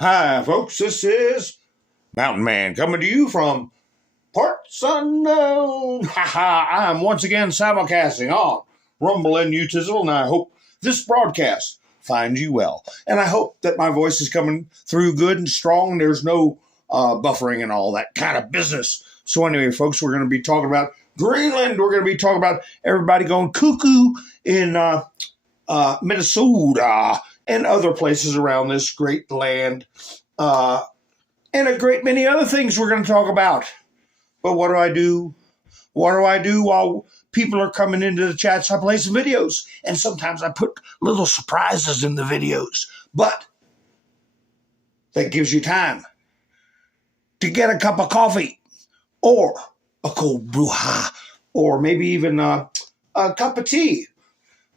Hi, folks. This is Mountain Man coming to you from parts unknown. I'm once again simulcasting on Rumble and Utizzle, and I hope this broadcast finds you well. And I hope that my voice is coming through good and strong. There's no buffering and all that kind of business. So anyway, folks, we're going to be talking about Greenland. We're going to be talking about everybody going cuckoo in Minnesota and other places around this great land, and a great many other things we're going to talk about. But what do I do? What do I do while people are coming into the chats? I play some videos, and sometimes I put little surprises in the videos. But that gives you time to get a cup of coffee, or a cold bruja, or maybe even a cup of tea,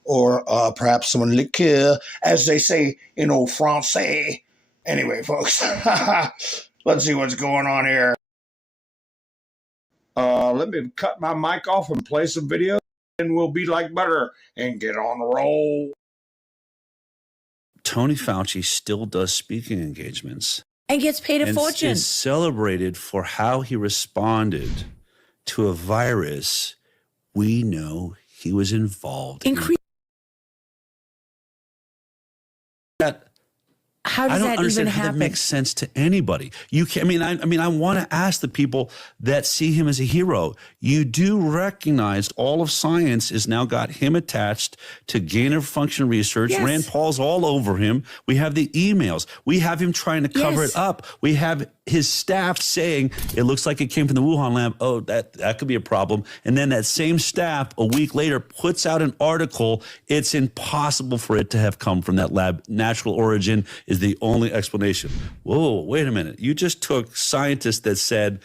or perhaps some liqueur, as they say in old Francais. Anyway, folks, let's see what's going on here. Let me cut my mic off and play some video, and we'll be like butter and get on the roll. Tony Fauci still does speaking engagements. And gets paid a fortune. Is celebrated for how he responded to a virus we know he was involved in. How does that even happen? I don't understand how that makes sense to anybody. You can, I want to ask the people that see him as a hero. You do recognize all of science has now got him attached to gain of function research. Yes. Rand Paul's all over him. We have the emails. We have him trying to cover it up. We have his staff saying it looks like it came from the Wuhan lab. Oh, that could be a problem. And then that same staff a week later puts out an article. It's impossible for it to have come from that lab. Natural origin is the only explanation. Whoa, wait a minute. You just took scientists that said,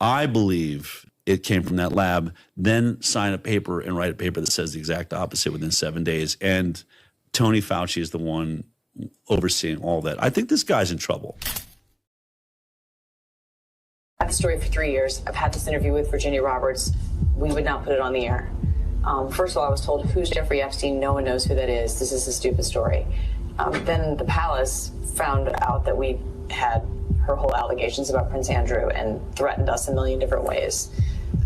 I believe it came from that lab, then sign a paper and write a paper that says the exact opposite within 7 days. And Tony Fauci is the one overseeing all that. I think this guy's in trouble. I've had the story for 3 years. I've had this interview with Virginia Roberts. We would not put it on the air. First of all, I was told, who's Jeffrey Epstein? No one knows who that is. This is a stupid story. Then the palace found out that we had her whole allegations about Prince Andrew and threatened us a million different ways.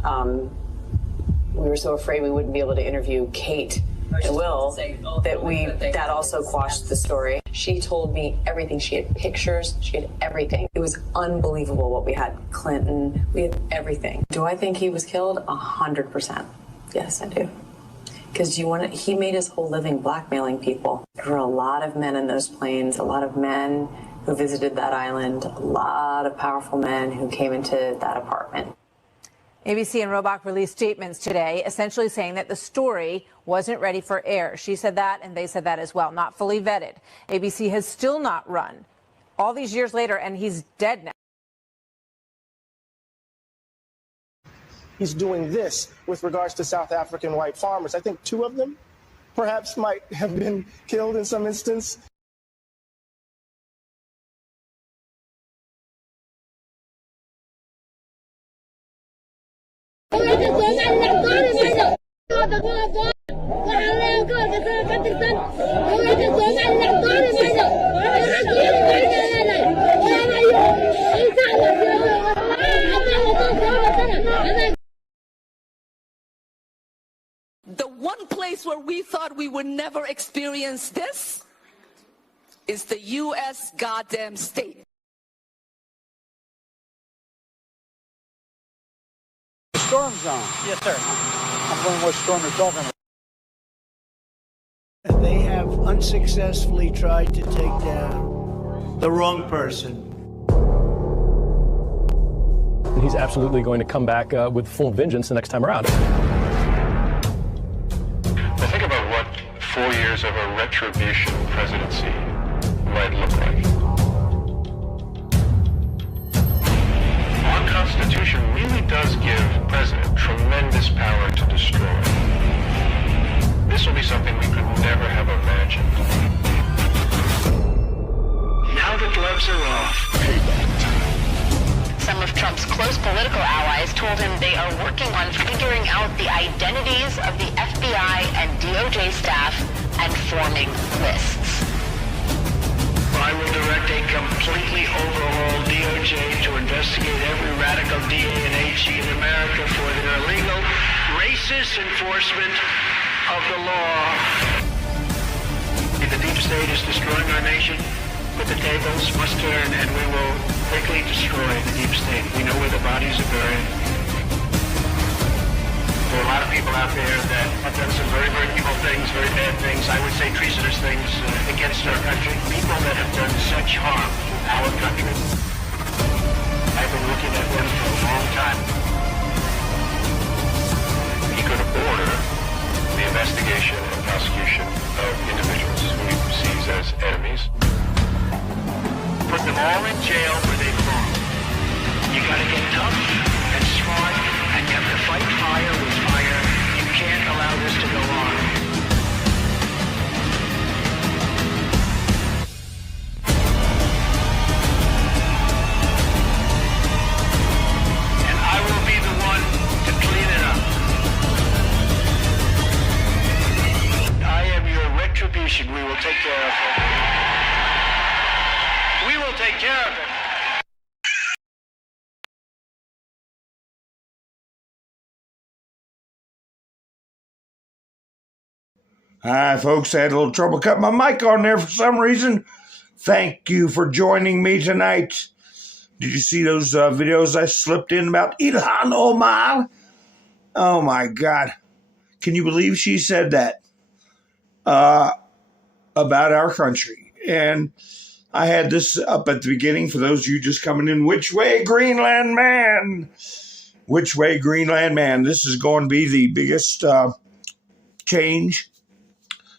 We were so afraid we wouldn't be able to interview Kate and Will that also quashed the story. She told me everything. She had pictures. She had everything. It was unbelievable what we had. Clinton, we had everything. Do I think he was killed? 100%. Yes, I do. Because he made his whole living blackmailing people. There were a lot of men in those planes, a lot of men who visited that island, a lot of powerful men who came into that apartment. ABC and Robach released statements today, essentially saying that the story wasn't ready for air. She said that, and they said that as well, not fully vetted. ABC has still not run all these years later, and he's dead now. He's doing this with regards to South African white farmers. I think 2 of them perhaps might have been killed in some instance. The one place where we thought we would never experience this is the U.S. goddamn state. Storm zone. Yes, sir. I'm wondering what storm you're talking about. They have unsuccessfully tried to take down the wrong person. He's absolutely going to come back with full vengeance the next time around. Think about what 4 years of a retribution presidency might look like. Our Constitution really does give president tremendous power to destroy. This will be something we could never have imagined. Now the gloves are off. Payback time. Some of Trump's close political allies told him they are working on figuring out the identities of the FBI and DOJ staff and forming lists. I will direct a completely overhaul DOJ to investigate every radical DA and HE in America for their illegal, racist enforcement of the law. The deep state is destroying our nation, but the tables must turn, and we will quickly destroy the deep state. We know where the bodies are buried. There are a lot of people out there that have done some very, very evil things, very bad things, I would say treasonous things against our country. People that have done such harm to our country. I've been looking at them for a long time. He could order the investigation and prosecution of individuals who he perceives as enemies. Put them all in jail where they belong. You gotta get tough and smart, and you have to fight fire with fire. You can't allow this to go on. And I will be the one to clean it up. I am your retribution. We will take care of it. We will take care of it. Hi, folks. I had a little trouble cutting my mic on there for some reason. Thank you for joining me tonight. Did you see those videos I slipped in about Ilhan Omar? Oh, my God. Can you believe she said that about our country? And I had this up at the beginning for those of you just coming in. Which way, Greenland man? Which way, Greenland man? This is going to be the biggest change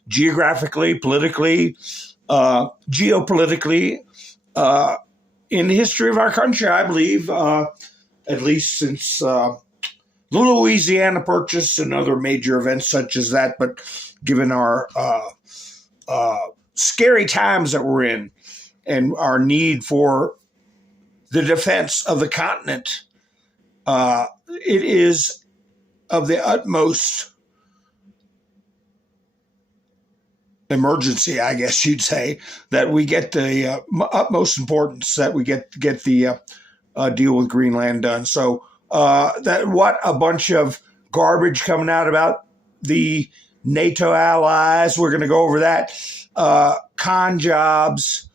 geographically, politically, geopolitically, in the history of our country, I believe, at least since the Louisiana Purchase and other major events such as that. But given our scary times that we're in and our need for the defense of the continent, it is of the utmost emergency, I guess you'd say, that we get the utmost importance that we get the deal with Greenland done. So that what a bunch of garbage coming out about the NATO allies. We're going to go over that. Con jobs,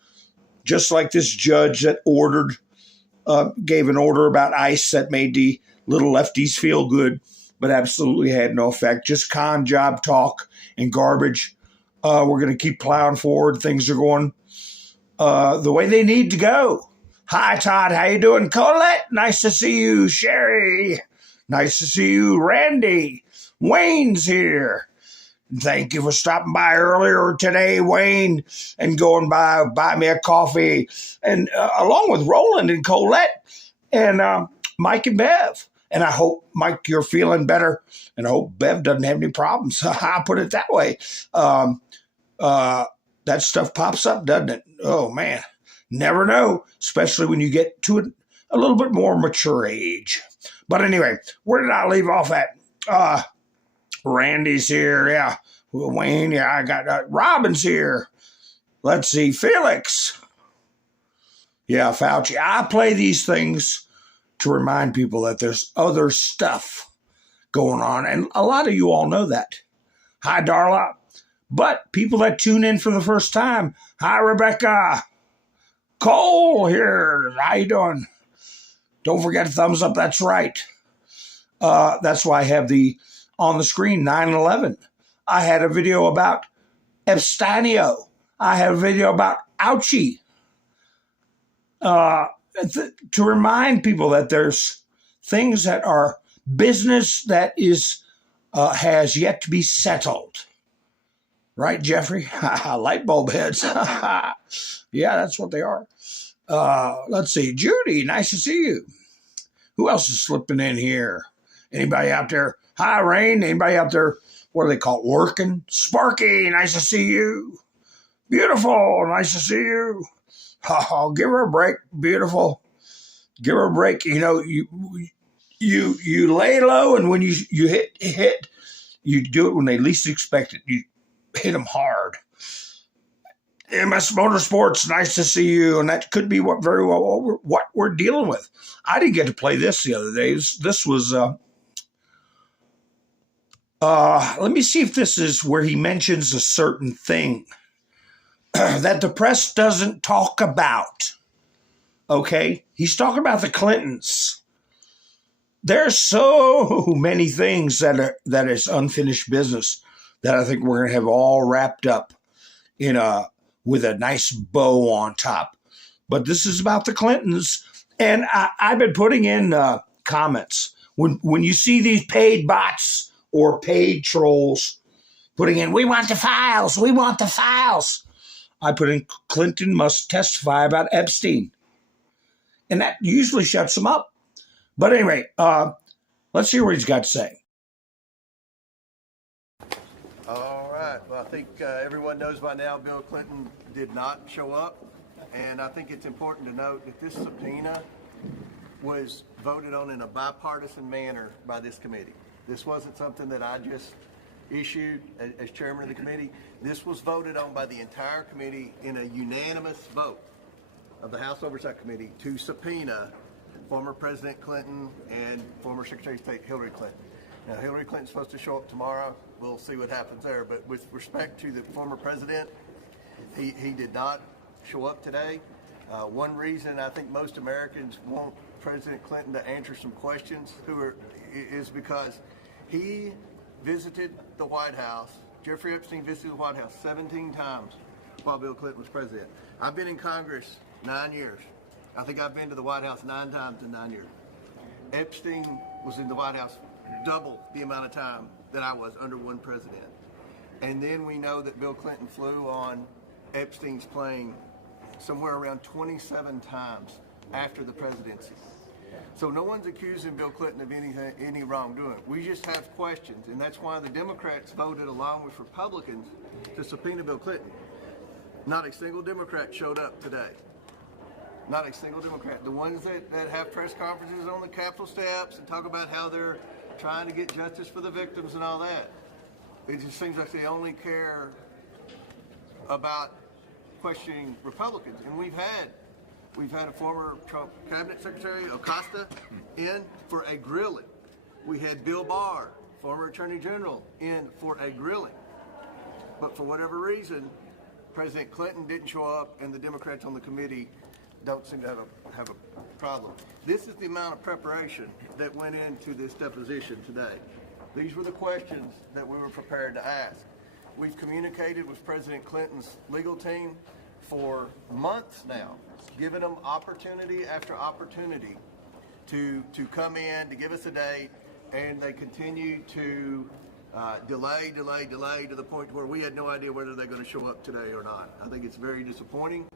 just like this judge that gave an order about ICE that made the little lefties feel good, but absolutely had no effect. Just con job talk and garbage. We're going to keep plowing forward. Things are going the way they need to go. Hi, Todd. How you doing? Colette, nice to see you. Sherry, nice to see you. Randy, Wayne's here. Thank you for stopping by earlier today, Wayne, and going by Buy Me a Coffee, and along with Roland and Colette and Mike and Bev. And I hope, Mike, you're feeling better, and I hope Bev doesn't have any problems. I'll put it that way. That stuff pops up, doesn't it? Oh, man. Never know, especially when you get to a little bit more mature age. But anyway, where did I leave off at? Randy's here. Yeah. Wayne. Yeah, I got Robin's here. Let's see. Felix. Yeah, Fauci. I play these things to remind people that there's other stuff going on. And a lot of you all know that. Hi, Darla. But people that tune in for the first time, hi, Rebecca. Cole here. How you doing? Don't forget to thumbs up. That's right. That's why I have on the screen 9/11. I had a video about Epsteino. I had a video about Ouchie. To remind people that there's things that are business that has yet to be settled. Right, Jeffrey? Light bulb heads. Yeah, that's what they are. Let's see. Judy, nice to see you. Who else is slipping in here? Anybody out there? Hi, Rain. Anybody out there? What do they call it? Working? Sparky, nice to see you. Beautiful, nice to see you. Oh, give her a break. Beautiful. Give her a break. You know, you lay low, and when you hit, you do it when they least expect it. You hit them hard. MS Motorsports, nice to see you. And that could be very well what we're dealing with. I didn't get to play this the other day. This was, let me see if this is where he mentions a certain thing that the press doesn't talk about. Okay? He's talking about the Clintons. There's so many things that is unfinished business that I think we're going to have all wrapped up with a nice bow on top. But this is about the Clintons. And I've been putting in comments. When you see these paid bots or paid trolls putting in, we want the files, we want the files, I put in, Clinton must testify about Epstein. And that usually shuts them up. But anyway, let's hear what he's got to say. All right. Well, I think everyone knows by now Bill Clinton did not show up. And I think it's important to note that this subpoena was voted on in a bipartisan manner by this committee. This wasn't something that I just issued as chairman of the committee. This was voted on by the entire committee in a unanimous vote of the House Oversight Committee to subpoena former President Clinton and former Secretary of State Hillary Clinton. Now, Hillary Clinton's supposed to show up tomorrow. We'll see what happens there. But with respect to the former president, he did not show up today. One reason I think most Americans want President Clinton to answer some questions is because he visited the White House. Jeffrey Epstein visited the White House 17 times while Bill Clinton was president. I've been in Congress 9 years. I think I've been to the White House 9 times in 9 years. Epstein was in the White House double the amount of time that I was under one president. And then we know that Bill Clinton flew on Epstein's plane somewhere around 27 times after the presidency. So no one's accusing Bill Clinton of any wrongdoing. We just have questions, and that's why the Democrats voted along with Republicans to subpoena Bill Clinton. Not a single Democrat showed up today. Not a single Democrat. The ones that have press conferences on the Capitol steps and talk about how they're trying to get justice for the victims and all that. It just seems like they only care about questioning Republicans. And we've had a former Trump cabinet secretary, Acosta, in for a grilling. We had Bill Barr, former attorney general, in for a grilling. But for whatever reason, President Clinton didn't show up, and the Democrats on the committee don't seem to have a problem. This is the amount of preparation that went into this deposition today. These were the questions that we were prepared to ask. We've communicated with President Clinton's legal team for months now, giving them opportunity after opportunity to come in, to give us a date, and they continue to delay to the point where we had no idea whether they're going to show up today or not. I think it's very disappointing.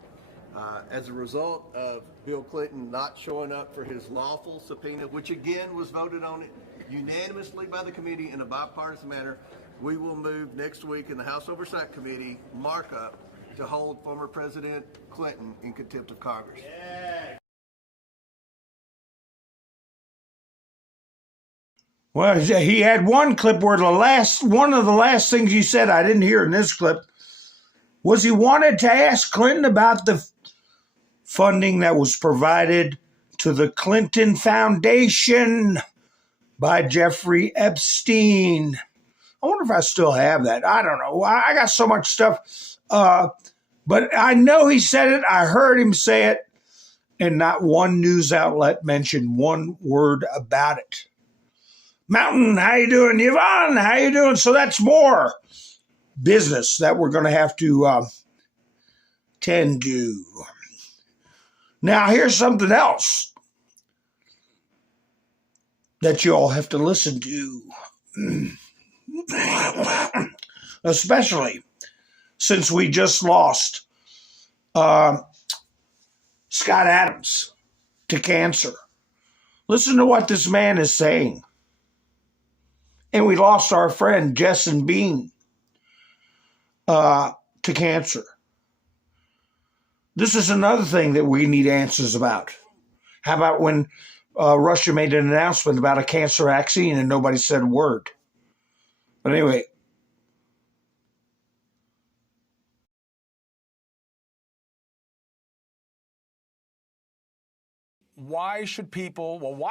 As a result of Bill Clinton not showing up for his lawful subpoena, which again was voted on unanimously by the committee in a bipartisan manner, we will move next week in the House Oversight Committee markup to hold former President Clinton in contempt of Congress. Well, he had one clip where one of the last things he said, I didn't hear in this clip, was he wanted to ask Clinton about the funding that was provided to the Clinton Foundation by Jeffrey Epstein. I wonder if I still have that. I don't know. I got so much stuff. But I know he said it. I heard him say it. And not one news outlet mentioned one word about it. Mountain, how you doing? Yvonne, how you doing? So that's more business that we're going to have to tend to. Now, here's something else that you all have to listen to, especially since we just lost Scott Adams to cancer. Listen to what this man is saying. And we lost our friend Jessen Bean to cancer. This is another thing that we need answers about. How about when Russia made an announcement about a cancer vaccine and nobody said a word? But anyway, why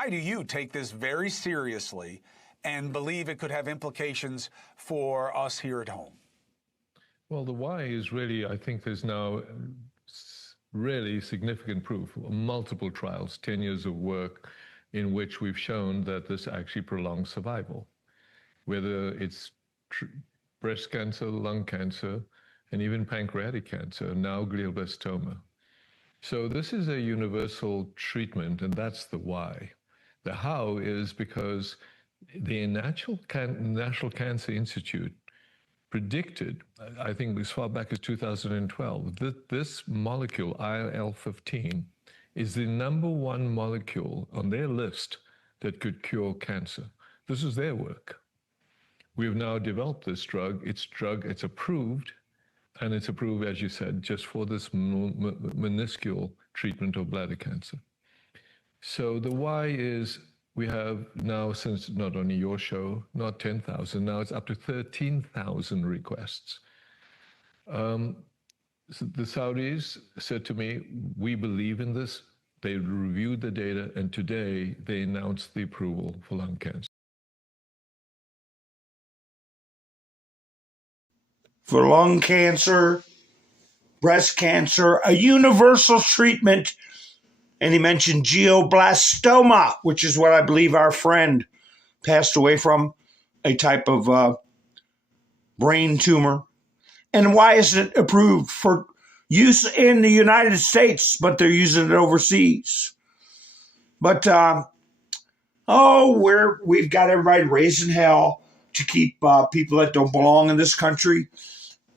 do you take this very seriously and believe it could have implications for us here at home? Well, the why is really, I think there's now really significant proof, multiple trials, 10 years of work in which we've shown that this actually prolongs survival, whether it's breast cancer, lung cancer, and even pancreatic cancer, now glioblastoma. So this is a universal treatment, and that's the why. The how is because the National Cancer Institute predicted, I think as far back as 2012, that this molecule, IL-15, is the #1 molecule on their list that could cure cancer. This is their work. We've now developed this drug. It's approved, and it's approved, as you said, just for this minuscule treatment of bladder cancer. So the why is we have now, since not only your show, not 10,000, now it's up to 13,000 requests. So the Saudis said to me, we believe in this. They reviewed the data, and today they announced the approval for lung cancer. For lung cancer, breast cancer, a universal treatment. And he mentioned glioblastoma, which is what I believe our friend passed away from, a type of brain tumor. And why isn't it approved for use in the United States, but they're using it overseas? But, we've got everybody raising hell to keep people that don't belong in this country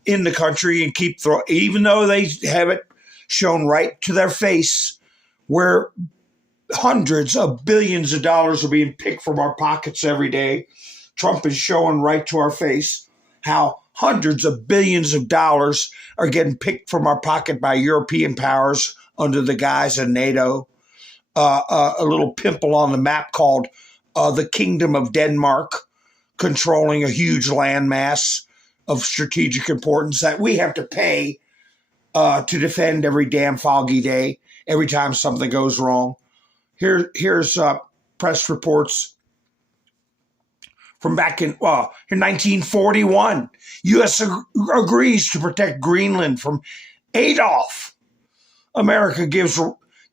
in the country and keep throwing, even though they have it shown right to their face where hundreds of billions of dollars are being picked from our pockets every day. Trump is showing right to our face how hundreds of billions of dollars are getting picked from our pocket by European powers under the guise of NATO. A little pimple on the map called the Kingdom of Denmark, controlling a huge landmass of strategic importance that we have to pay to defend every damn foggy day, every time something goes wrong. Here's press reports from back in 1941. U.S. agrees to protect Greenland from Adolf. America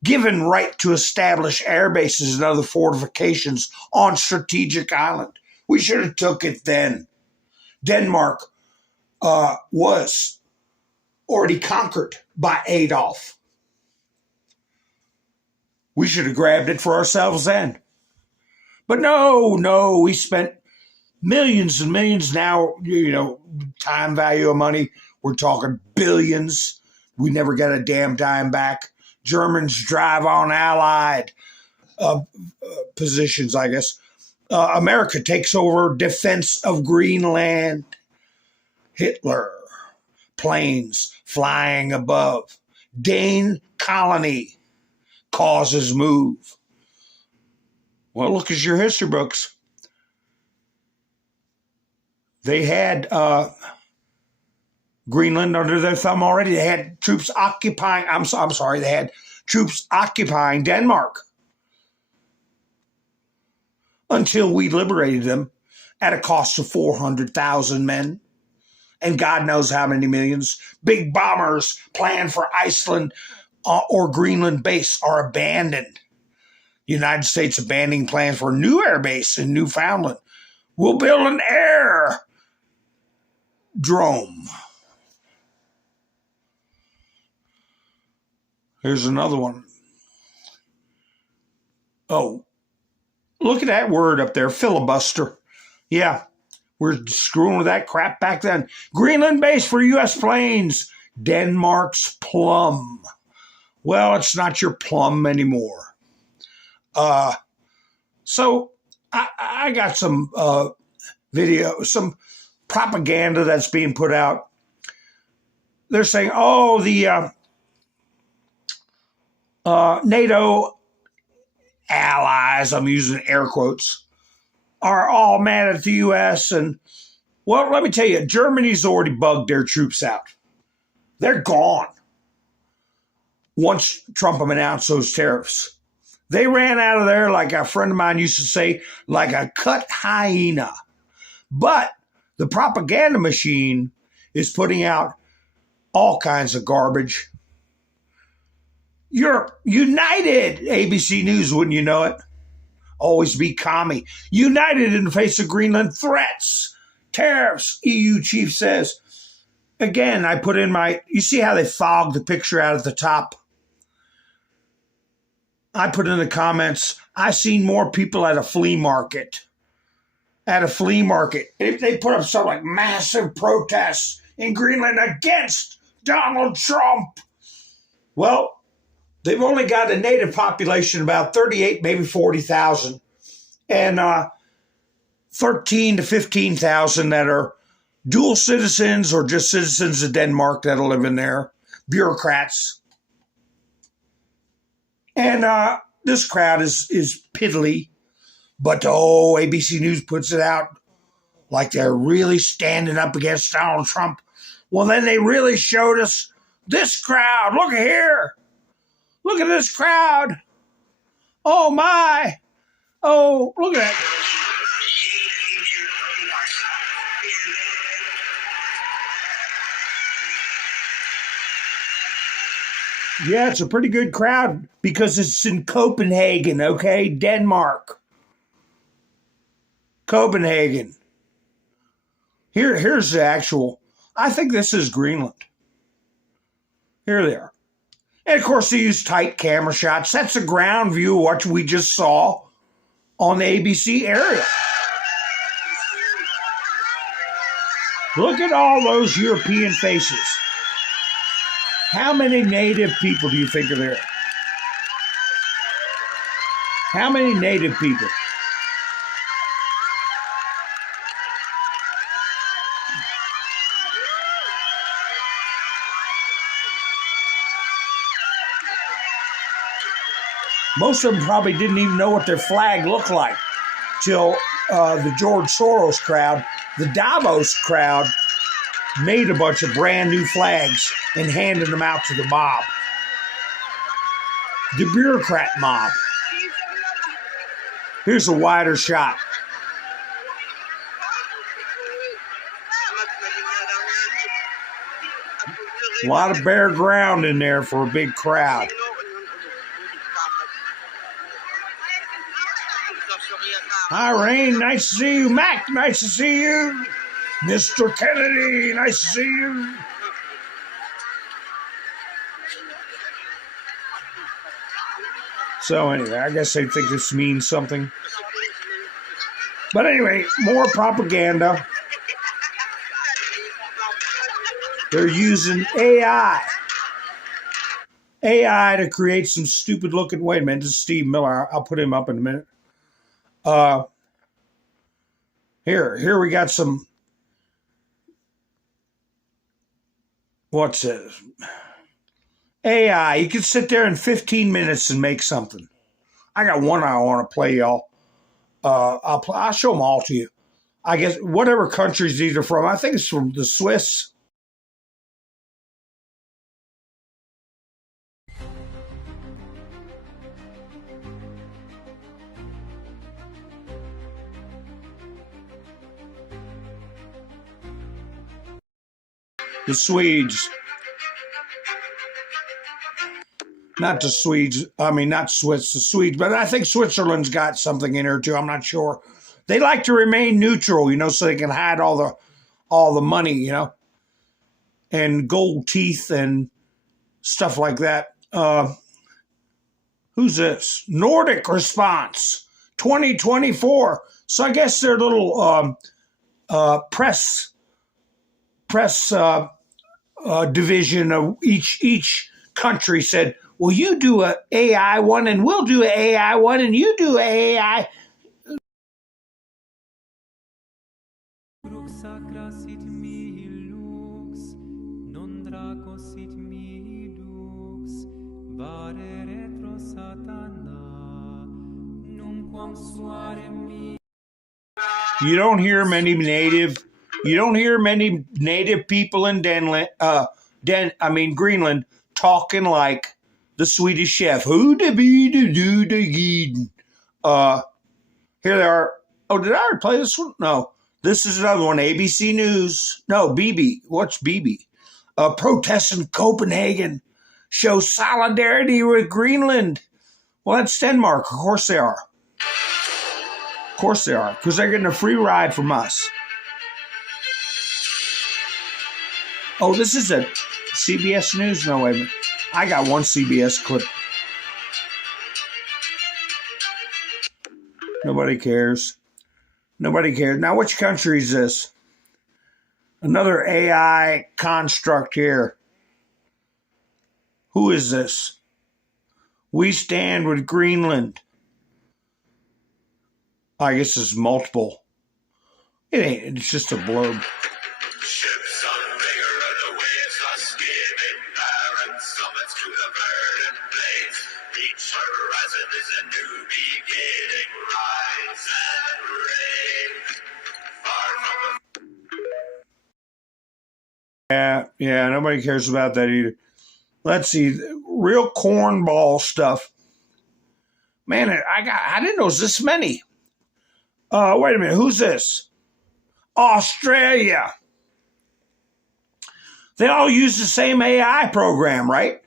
given right to establish air bases and other fortifications on strategic island. We should have took it then. Denmark was already conquered by Adolf. We should have grabbed it for ourselves then. But no, we spent millions and millions now, time value of money. We're talking billions. We never got a damn dime back. Germans drive on Allied positions, I guess. America takes over defense of Greenland. Hitler, planes flying above. Dane colony causes move. Well, look at your history books. They had Greenland under their thumb already. They had troops occupying, they had troops occupying Denmark until we liberated them at a cost of 400,000 men. And God knows how many millions. Big bombers planned for Iceland or Greenland base are abandoned. The United States abandoning plans for a new air base in Newfoundland. We'll build an air drome. Here's another one. Oh, look at that word up there, filibuster. Yeah, we're screwing with that crap back then. Greenland base for U.S. planes. Denmark's plum. Well, it's not your plum anymore. So I got some video, some propaganda that's being put out. They're saying, the NATO allies, I'm using air quotes, are all mad at the U.S. And, well, let me tell you, Germany's already bugged their troops out. They're gone once Trump announced those tariffs. They ran out of there, like a friend of mine used to say, like a cut hyena. But the propaganda machine is putting out all kinds of garbage. You're united, ABC News, wouldn't you know it? Always be commie. United in the face of Greenland threats. Tariffs, EU chief says. Again, I put in you see how they fogged the picture out at the top? I put in the comments, I seen more people at a flea market. At a flea market. If they put up something like massive protests in Greenland against Donald Trump. Well, they've only got a native population about 38, maybe 40,000. And 13 to 15,000 that are dual citizens or just citizens of Denmark that'll live in there. Bureaucrats. And this crowd is piddly. But ABC News puts it out like they're really standing up against Donald Trump. Well, then they really showed us this crowd. Look at here. Look at this crowd. Oh, my. Oh, look at that. Yeah, it's a pretty good crowd because it's in Copenhagen, okay? Denmark. Copenhagen. Here's the actual. I think this is Greenland. Here they are. And of course, they use tight camera shots. That's a ground view of what we just saw on the ABC aerial. Look at all those European faces. How many native people do you think are there? How many native people? Most of them probably didn't even know what their flag looked like till the George Soros crowd, the Davos crowd, made a bunch of brand new flags and handed them out to the mob. The bureaucrat mob. Here's a wider shot. A lot of bare ground in there for a big crowd. Hi, Rain. Nice to see you. Mac, nice to see you. Mr. Kennedy, nice to see you. So anyway, I guess they think this means something. But anyway, more propaganda. They're using AI. AI to create some stupid looking. Wait a minute, this is Steve Miller. I'll put him up in a minute. Here we got some. What's this? AI. You can sit there in 15 minutes and make something. I got one I want to play, y'all. I'll show them all to you. I guess whatever countries these are from. I think it's from the Swiss. The Swedes. Not the Swedes. I mean, not Swiss, the Swedes. But I think Switzerland's got something in here, too. I'm not sure. They like to remain neutral, so they can hide all the money, and gold teeth and stuff like that. Who's this? Nordic Response 2024. So I guess their little press division of each country said, well, you do a AI one and we'll do an AI one and you do an AI. You don't hear many native people in Greenland talking like the Swedish chef. Who to be to do the Eden? Here they are. Oh, did I already play this one? No. This is another one. ABC News. No, BB. What's BB? Protests in Copenhagen show solidarity with Greenland. Well, that's Denmark. Of course they are. Of course they are. Because they're getting a free ride from us. Oh, this is a CBS News. No, wait a minute. I got one CBS clip. Nobody cares. Nobody cares. Now, which country is this? Another AI construct here. Who is this? We stand with Greenland. I guess it's multiple. It ain't. It's just a blurb. Ships on vigor and the waves are skimming barren summits to the verdant plains. Each horizon is a new beginning. Rise and reign. Far from the Yeah, nobody cares about that either. Let's see, real cornball stuff. Man, I didn't know it was this many. Wait a minute, who's this? Australia. They all use the same AI program, right?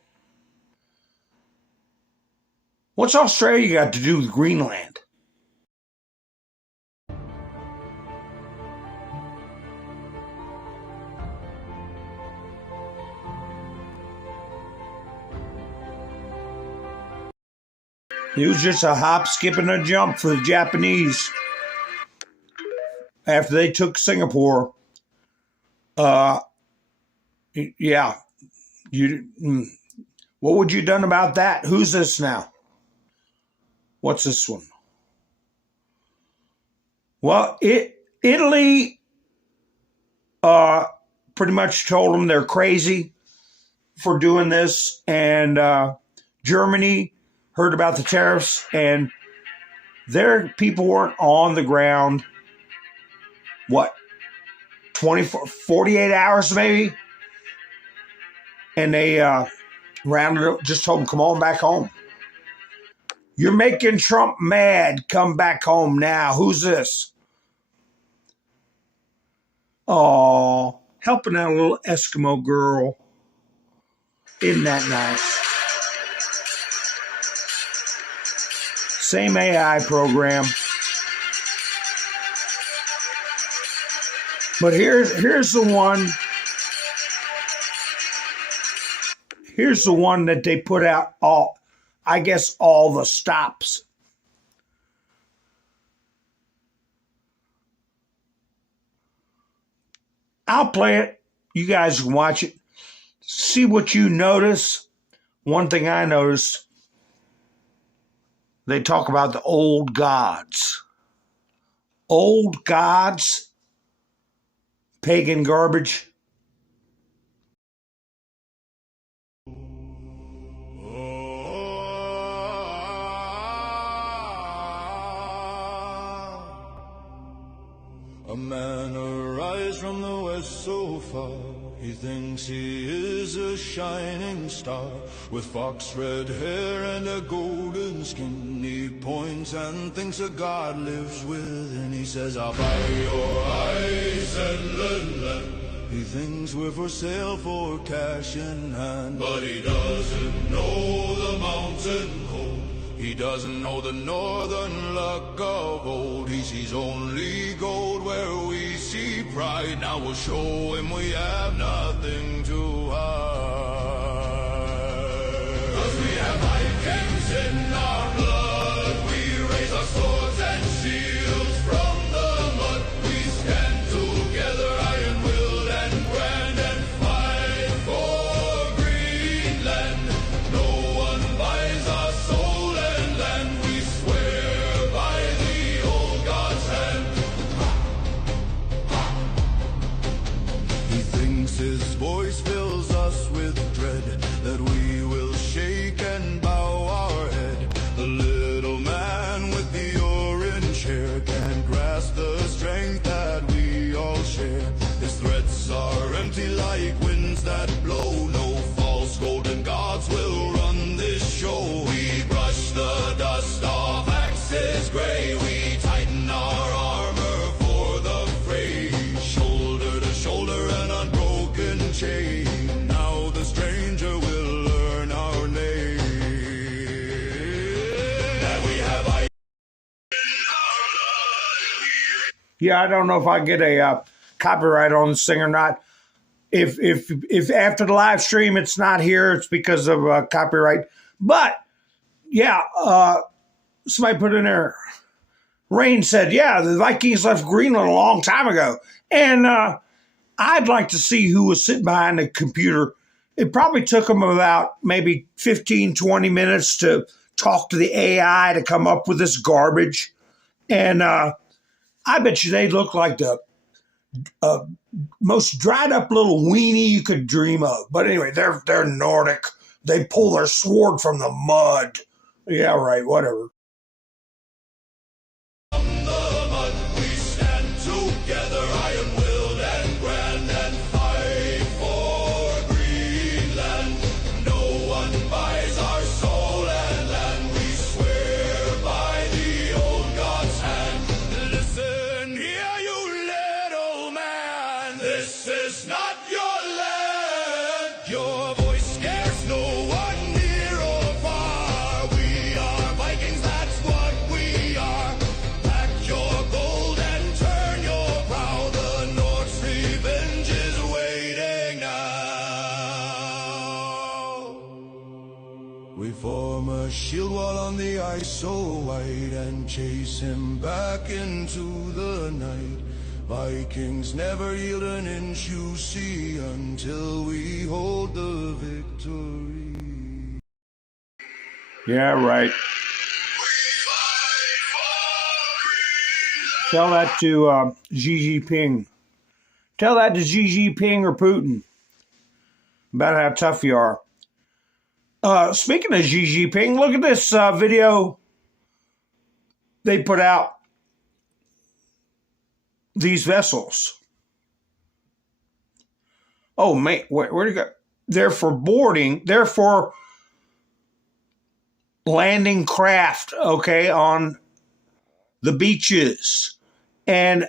What's Australia got to do with Greenland? It was just a hop, skip, and a jump for the Japanese after they took Singapore. Yeah. What would you have done about that? Who's this now? What's this one? Well, Italy pretty much told them they're crazy for doing this, and Germany heard about the tariffs, and their people weren't on the ground, 48 hours maybe? And they rounded up, just told them, come on back home. You're making Trump mad. Come back home now. Who's this? Oh, helping out a little Eskimo girl. Isn't that nice? Same AI program. But here's the one. Here's the one that they put out all the stops. I'll play it. You guys can watch it. See what you notice. One thing I noticed, they talk about the old gods. Old gods, pagan garbage. A man arise from the west so far. He thinks he is a shining star. With fox red hair and a golden skin, he points and thinks a god lives within. He says, I'll buy your eyes and lend. He thinks we're for sale for cash in hand. But he doesn't know the mountain cold. He doesn't know the northern luck of old. He sees only gold where we see pride. Now we'll show him we have nothing to hide. 'Cause we have Vikings in our blood. We raise our swords and shields from the mud. We stand together, iron-willed and grand, and fight for Greenland. No one buys our soul. His voice fills us with dread. Yeah, I don't know if I get a copyright on this thing or not. If after the live stream it's not here, it's because of copyright. But yeah, somebody put in there. Rain said, "Yeah, the Vikings left Greenland a long time ago," and I'd like to see who was sitting behind the computer. It probably took them about maybe 15, 20 minutes to talk to the AI to come up with this garbage. And I bet you they look like the most dried up little weenie you could dream of. But anyway, they're Nordic. They pull their sword from the mud. Yeah, right, whatever. Shield wall on the ice so white and chase him back into the night. Vikings never yield an inch, you see, until we hold the victory. Yeah, right. Tell that to Xi Jinping. Tell that to Xi Jinping or Putin about how tough you are. Speaking of Xi Jinping, look at this video they put out. These vessels. Oh, mate, where'd it go? They're for boarding. They're for landing craft, okay, on the beaches. And,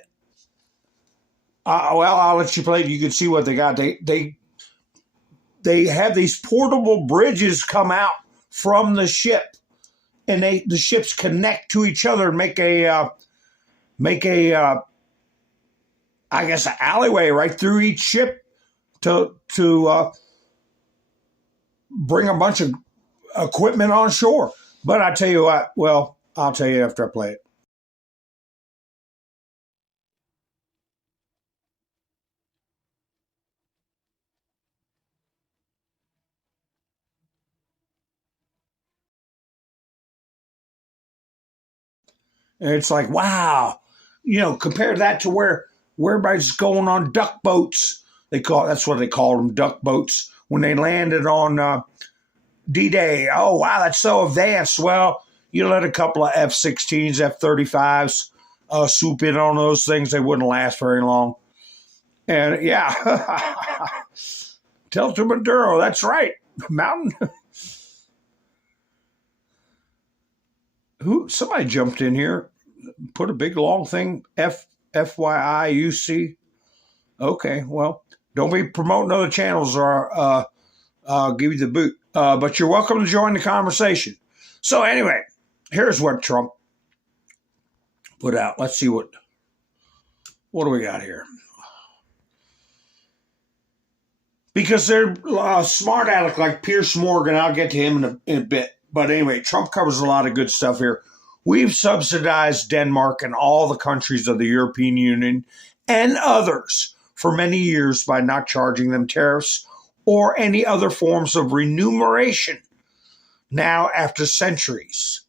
well, I'll let you play it. You can see what they got. They have these portable bridges come out from the ship, and the ships connect to each other and make a I guess an alleyway right through each ship to bring a bunch of equipment on shore. But I tell you what, well, I'll tell you after I play it. And it's like, wow, compare that to where everybody's going on duck boats. That's what they called them, duck boats, when they landed on D-Day. Oh, wow, that's so advanced. Well, you let a couple of F-16s, F-35s swoop in on those things, they wouldn't last very long. And yeah, tell to Maduro, that's right, Mountain. Somebody jumped in here, put a big long thing, FYIUC. Okay, well, don't be promoting other channels or I'll give you the boot. But you're welcome to join the conversation. So anyway, here's what Trump put out. Let's see what do we got here? Because they're smart aleck like Piers Morgan. I'll get to him in a bit. But anyway, Trump covers a lot of good stuff here. We've subsidized Denmark and all the countries of the European Union and others for many years by not charging them tariffs or any other forms of remuneration. Now, after centuries,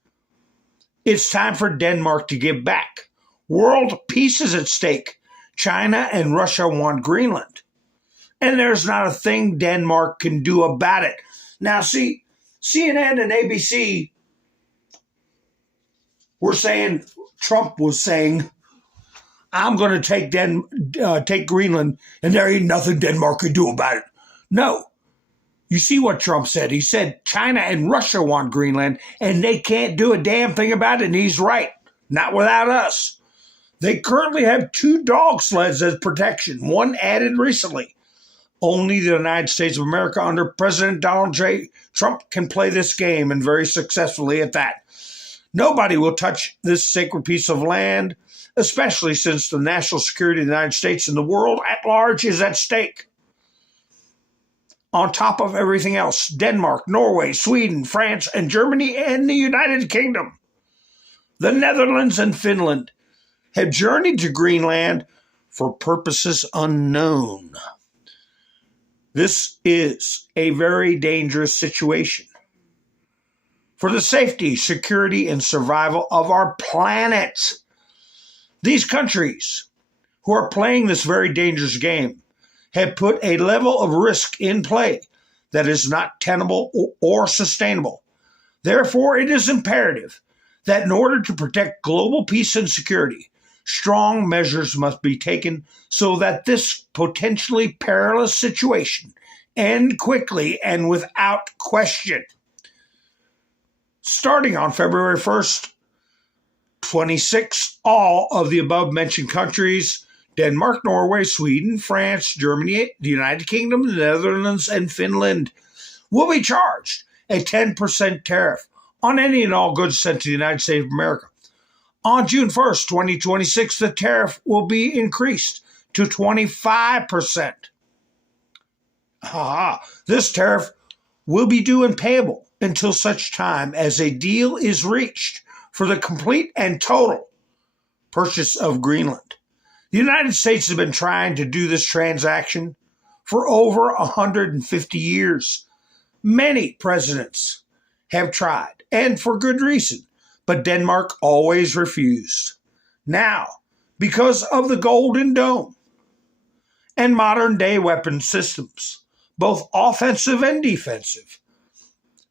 it's time for Denmark to give back. World peace is at stake. China and Russia want Greenland. And there's not a thing Denmark can do about it. Now, see, CNN and ABC were saying, Trump was saying, I'm going to take Greenland, and there ain't nothing Denmark could do about it. No. You see what Trump said. He said China and Russia want Greenland, and they can't do a damn thing about it, and he's right. Not without us. They currently have 2 dog sleds as protection, one added recently. Only the United States of America under President Donald J. Trump can play this game, and very successfully at that. Nobody will touch this sacred piece of land, especially since the national security of the United States and the world at large is at stake. On top of everything else, Denmark, Norway, Sweden, France, and Germany, and the United Kingdom, the Netherlands, and Finland have journeyed to Greenland for purposes unknown. This is a very dangerous situation for the safety, security, and survival of our planet. These countries who are playing this very dangerous game have put a level of risk in play that is not tenable or sustainable. Therefore, it is imperative that in order to protect global peace and security, strong measures must be taken so that this potentially perilous situation end quickly and without question. Starting on February 1st, 26, all of the above-mentioned countries, Denmark, Norway, Sweden, France, Germany, the United Kingdom, the Netherlands, and Finland, will be charged a 10% tariff on any and all goods sent to the United States of America. On June 1st, 2026, the tariff will be increased to 25%. This tariff will be due and payable until such time as a deal is reached for the complete and total purchase of Greenland. The United States has been trying to do this transaction for over 150 years. Many presidents have tried, and for good reason, but Denmark always refused. Now, because of the Golden Dome and modern-day weapon systems, both offensive and defensive,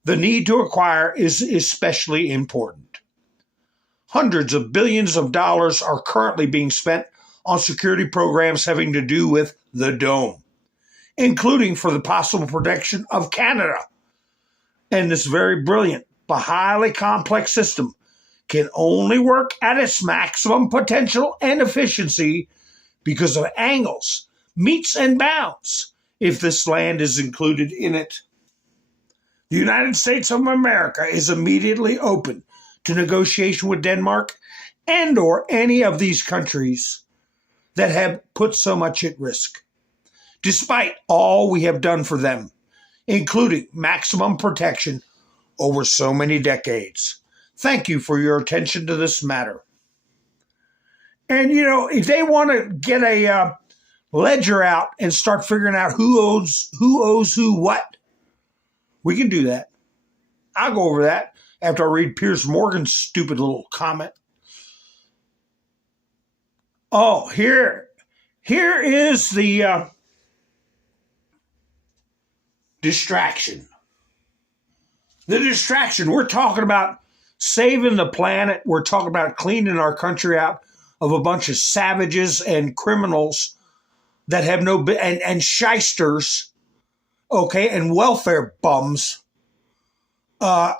the need to acquire is especially important. Hundreds of billions of dollars are currently being spent on security programs having to do with the dome, including for the possible protection of Canada. And this very brilliant but highly complex system can only work at its maximum potential and efficiency because of angles, meets, and bounds if this land is included in it. The United States of America is immediately open to negotiation with Denmark and or any of these countries that have put so much at risk, despite all we have done for them, including maximum protection over so many decades. Thank you for your attention to this matter. And, you know, if they want to get a ledger out and start figuring out who owes who what, we can do that. I'll go over that after I read Piers Morgan's stupid little comment. Oh, here is the distraction. The distraction. We're talking about saving the planet. We're talking about cleaning our country out of a bunch of savages and criminals that have no and shysters, okay, and welfare bums. And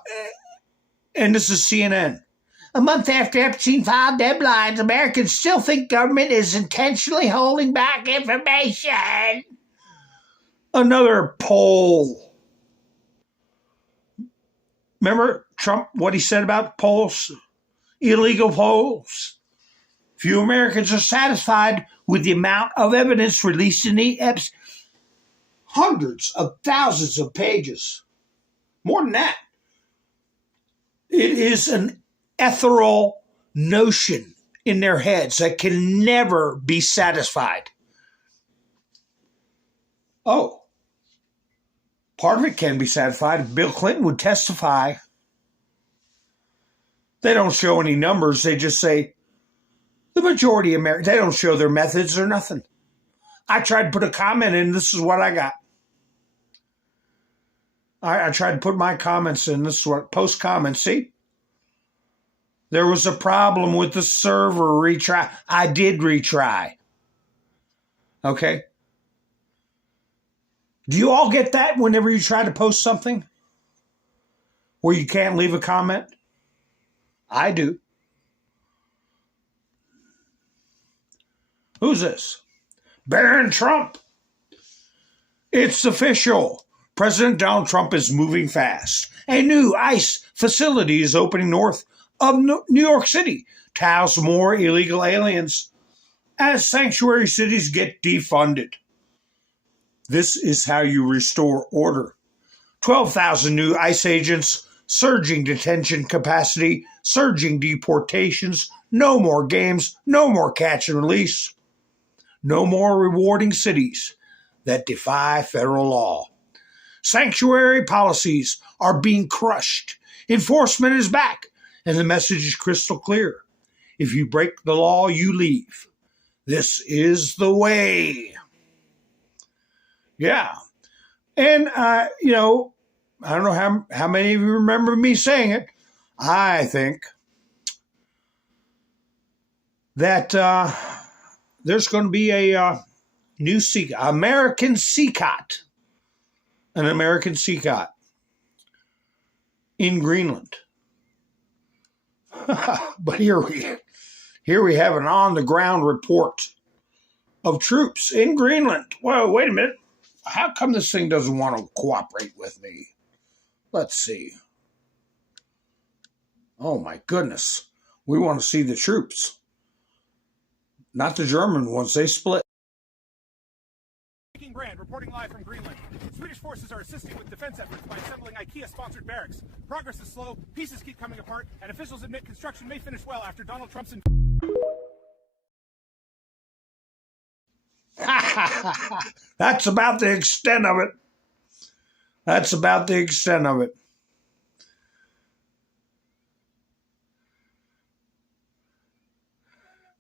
this is CNN. A month after Epstein filed deadlines, Americans still think government is intentionally holding back information. Another poll. Remember Trump, what he said about polls? Illegal polls. Few Americans are satisfied with the amount of evidence released in the Epstein. Hundreds of thousands of pages. More than that. It is an ethereal notion in their heads that can never be satisfied. Oh, part of it can be satisfied if Bill Clinton would testify. They don't show any numbers. They just say the majority of Americans, they don't show their methods or nothing. I tried to put a comment in. This is what I got. I tried to put my comments in. This is what, post comments. See? There was a problem with the server retry. I did retry. Okay? Do you all get that whenever you try to post something where you can't leave a comment? I do. Who's this? Baron Trump. It's official. President Donald Trump is moving fast. A new ICE facility is opening north of New York City to house more illegal aliens as sanctuary cities get defunded. This is how you restore order. 12,000 new ICE agents, surging detention capacity, surging deportations, no more games, no more catch and release, no more rewarding cities that defy federal law. Sanctuary policies are being crushed. Enforcement is back, and the message is crystal clear. If you break the law, you leave. This is the way. Yeah. And, I don't know how many of you remember me saying it. I think that there's going to be a new American CCOT. An American CCOT in Greenland. But here we have an on-the-ground report of troops in Greenland. Well, wait a minute. How come this thing doesn't want to cooperate with me? Let's see. Oh, my goodness. We want to see the troops. Not the German ones. They split. Brand reporting live from Greenland. Swedish forces are assisting with defense efforts by assembling IKEA-sponsored barracks. Progress is slow, pieces keep coming apart, and officials admit construction may finish well after Donald Trump's... That's about the extent of it. That's about the extent of it.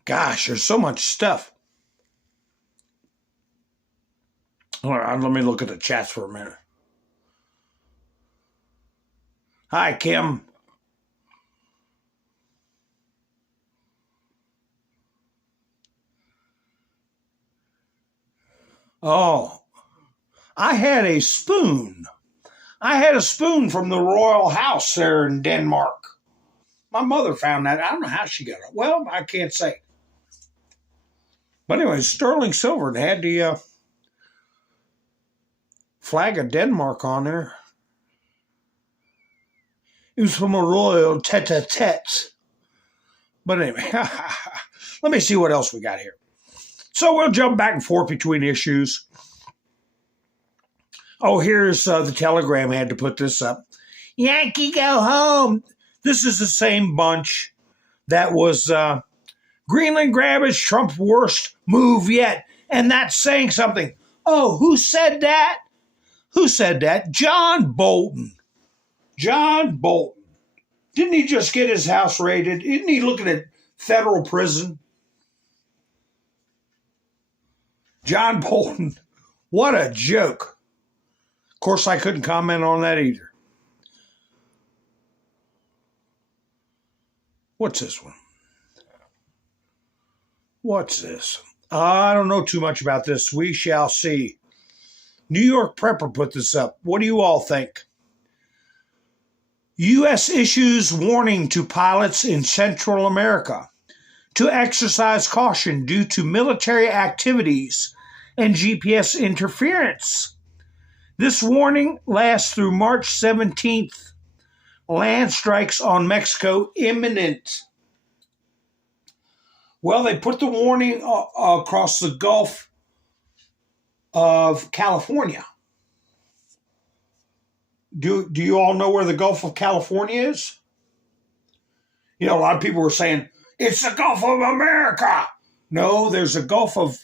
Gosh, there's so much stuff. All right, let me look at the chats for a minute. Hi, Kim. Oh, I had a spoon. I had a spoon from the royal house there in Denmark. My mother found that. I don't know how she got it. Well, I can't say. But anyway, sterling silver. It had the flag of Denmark on there. It was from a royal tete-a-tete. But anyway, let me see what else we got here. So we'll jump back and forth between issues. Oh, here's the Telegram had to put this up. Yankee, go home. This is the same bunch that was Greenland grab is Trump's worst move yet. And that's saying something. Oh, who said that? Who said that? John Bolton. John Bolton. Didn't he just get his house raided? Isn't he looking at federal prison? John Bolton. What a joke. Of course, I couldn't comment on that either. What's this one? What's this? I don't know too much about this. We shall see. New York Prepper put this up. What do you all think? U.S. issues warning to pilots in Central America to exercise caution due to military activities and GPS interference. This warning lasts through March 17th. Land strikes on Mexico imminent. Well, they put the warning across the Gulf of California. Do you all know where the Gulf of California is? You know, a lot of people were saying, it's the Gulf of America. No, there's a Gulf of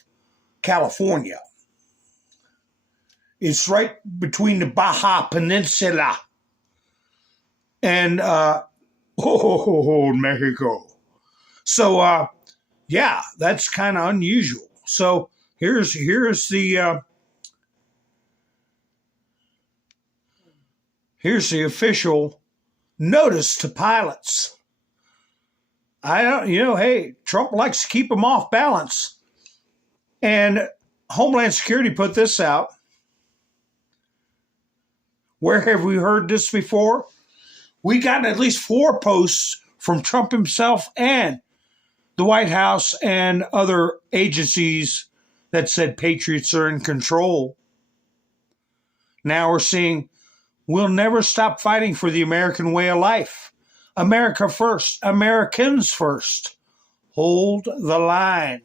California. It's right between the Baja Peninsula and Mexico. So, yeah, that's kind of unusual. So here's the official notice to pilots. Hey, Trump likes to keep them off balance. And Homeland Security put this out. Where have we heard this before? We got at least 4 posts from Trump himself and the White House and other agencies that said patriots are in control. Now we're seeing we'll never stop fighting for the American way of life. America first. Americans first. Hold the line.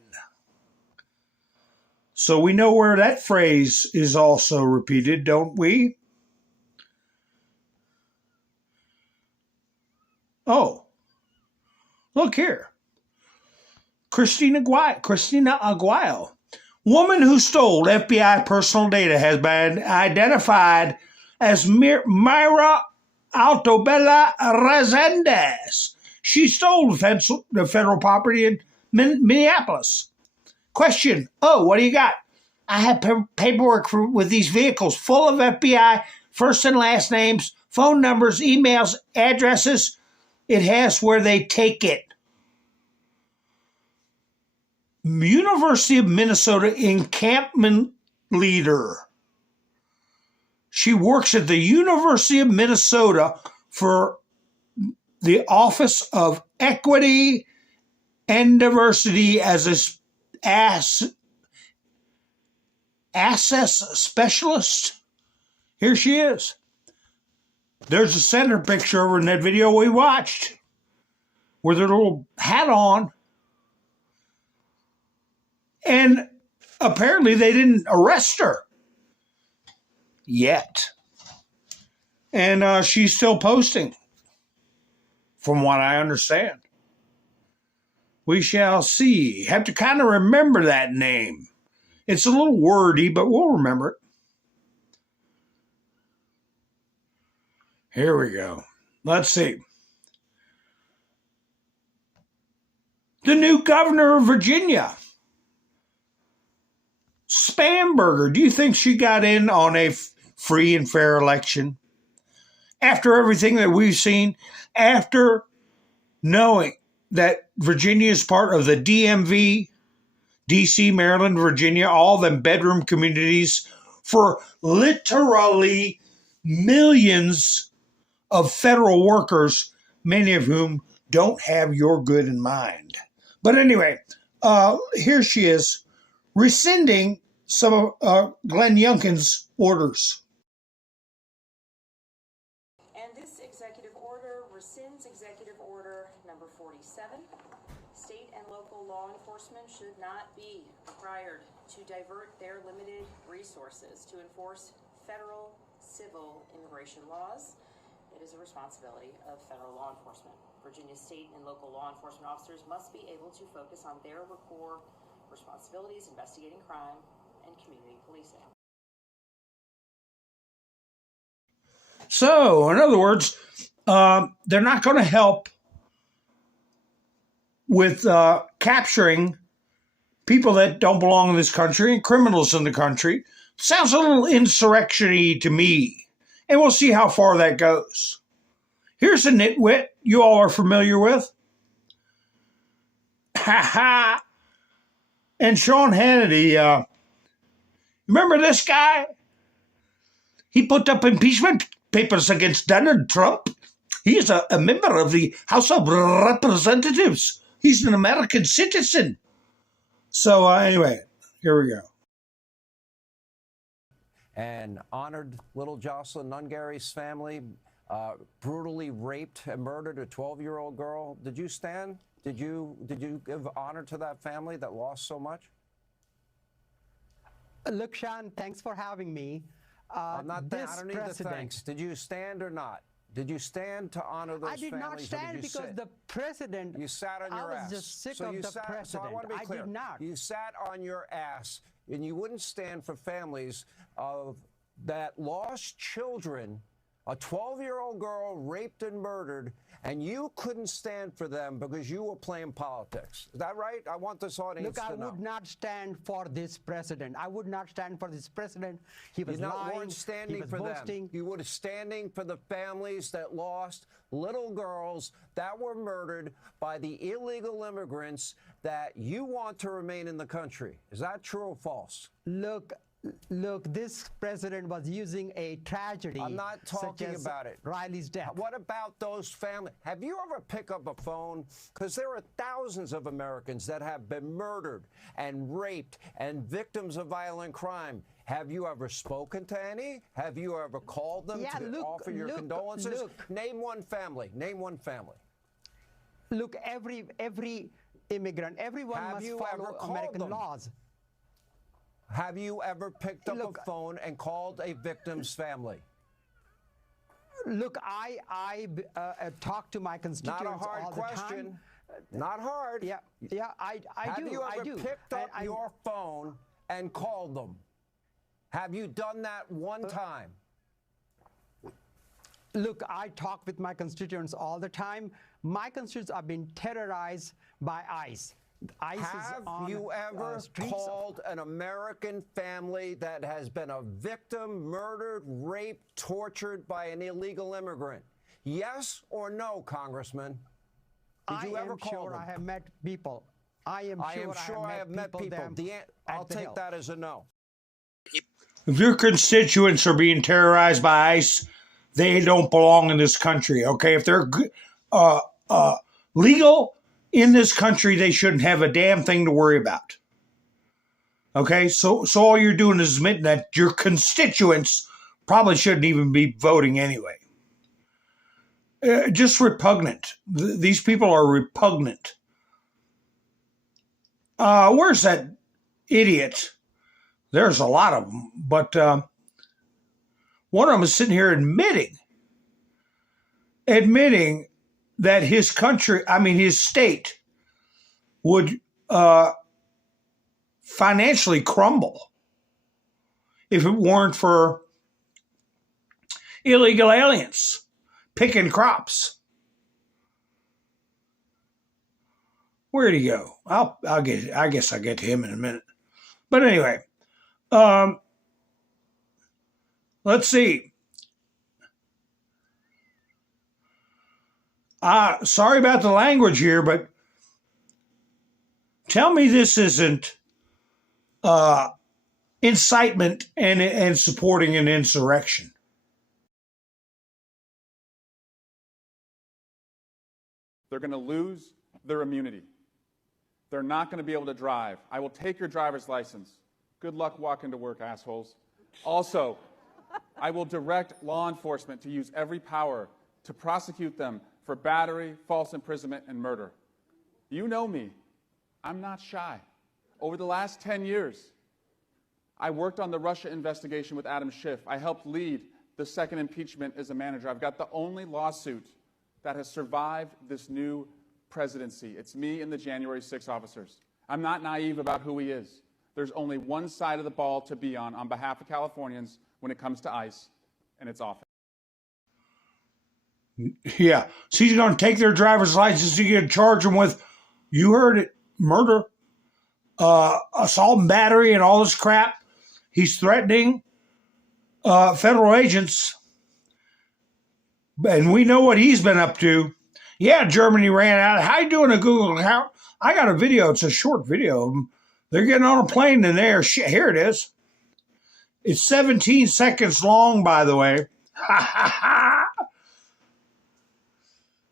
So we know where that phrase is also repeated, don't we? Oh, look here. Christina Aguayo. Woman who stole FBI personal data has been identified as Myra Altobella Resendez. She stole the federal property in Minneapolis. Question. Oh, what do you got? I have paperwork with these vehicles full of FBI first and last names, phone numbers, emails, addresses. It has where they take it. University of Minnesota encampment leader. She works at the University of Minnesota for the Office of Equity and Diversity as access specialist. Here she is. There's a center picture over in that video we watched with her little hat on. And apparently they didn't arrest her yet. And she's still posting, from what I understand. We shall see. Have to kind of remember that name. It's a little wordy, but we'll remember it. Here we go. Let's see. The new governor of Virginia, Spamberger. Do you think she got in on a free and fair election? After everything that we've seen, after knowing that Virginia is part of the DMV, DC, Maryland, Virginia, all them bedroom communities for literally millions of federal workers, many of whom don't have your good in mind. But anyway, here she is rescinding some of Glenn Youngkin's orders. And this executive order rescinds executive order number 47. State and local law enforcement should not be required to divert their limited resources to enforce federal civil immigration laws. It is a responsibility of federal law enforcement. Virginia state and local law enforcement officers must be able to focus on their core responsibilities, investigating crime and community policing. So, in other words, they're not going to help with capturing people that don't belong in this country and criminals in the country. Sounds a little insurrection-y to me. And we'll see how far that goes. Here's a nitwit you all are familiar with. Ha ha. And Sean Hannity, remember this guy? He put up impeachment papers against Donald Trump. He's a member of the House of Representatives. He's an American citizen. So anyway, here we go. And honored little Jocelyn Nungary's family, brutally raped and murdered a 12-year-old girl. Did you stand? Did you give honor to that family that lost so much? Look, Sean, thanks for having me. I don't need the thanks. Did you stand or not? Did you stand to honor those families? I did not stand because the president. You sat on your ass. I was just sick of the president. So I want to be clear. I did not. You sat on your ass, and you wouldn't stand for families of that lost children, a 12-year-old girl raped and murdered, and you couldn't stand for them because you were playing politics. Is that right? I want this audience to know. Look, I would not stand for this president. I would not stand for this president. He was lying. Weren't standing he was for boasting. Them. You were standing for the families that lost little girls that were murdered by the illegal immigrants that you want to remain in the country. Is that true or false? Look, this president was using a tragedy. I'm not talking about it. Riley's death. What about those families? Have you ever picked up a phone? Because there are thousands of Americans that have been murdered and raped and victims of violent crime. Have you ever spoken to any? Have you ever called them to offer your condolences? Name one family. Name one family. Look, every immigrant. Everyone must follow American laws. Have you ever picked up a phone and called a victim's family? Look, I talk to my constituents Not a hard all the question. time. Not hard. Yeah, I do. Have you ever picked up your phone and called them? Have you done that one time? Look, I talk with my constituents all the time. My constituents are being terrorized by ICE. ICE Have is on, you ever called an American family that has been a victim, murdered, raped, tortured by an illegal immigrant? Yes or no, Congressman? Did you ever call them? I have met people. I am sure I have met people. I'll take that as a no. If your constituents are being terrorized by ICE, they don't belong in this country, okay? If they're legal in this country, they shouldn't have a damn thing to worry about. Okay? So all you're doing is admitting that your constituents probably shouldn't even be voting anyway. Just repugnant. These people are repugnant. Where's that idiot? There's a lot of them, but one of them is sitting here admitting that his country, his state, would financially crumble if it weren't for illegal aliens picking crops. Where'd he go? I guess I'll get to him in a minute. But anyway, let's see. Sorry about the language here, but tell me this isn't incitement and supporting an insurrection. They're going to lose their immunity. They're not going to be able to drive. I will take your driver's license. Good luck walking to work, assholes. Also, I will direct law enforcement to use every power to prosecute them for battery, false imprisonment, and murder. You know me. I'm not shy. Over the last 10 years, I worked on the Russia investigation with Adam Schiff. I helped lead the second impeachment as a manager. I've got the only lawsuit that has survived this new presidency. It's me and the January 6 officers. I'm not naive about who he is. There's only one side of the ball to be on behalf of Californians when it comes to ICE, and it's office. Yeah. So he's going to take their driver's license. He's going to charge them with, you heard it, murder, assault and battery and all this crap. He's threatening federal agents. And we know what he's been up to. Yeah, Germany ran out. How you doing a Google account? I got a video. It's a short video of them. They're getting on a plane in there. Shit, here it is. It's 17 seconds long, by the way.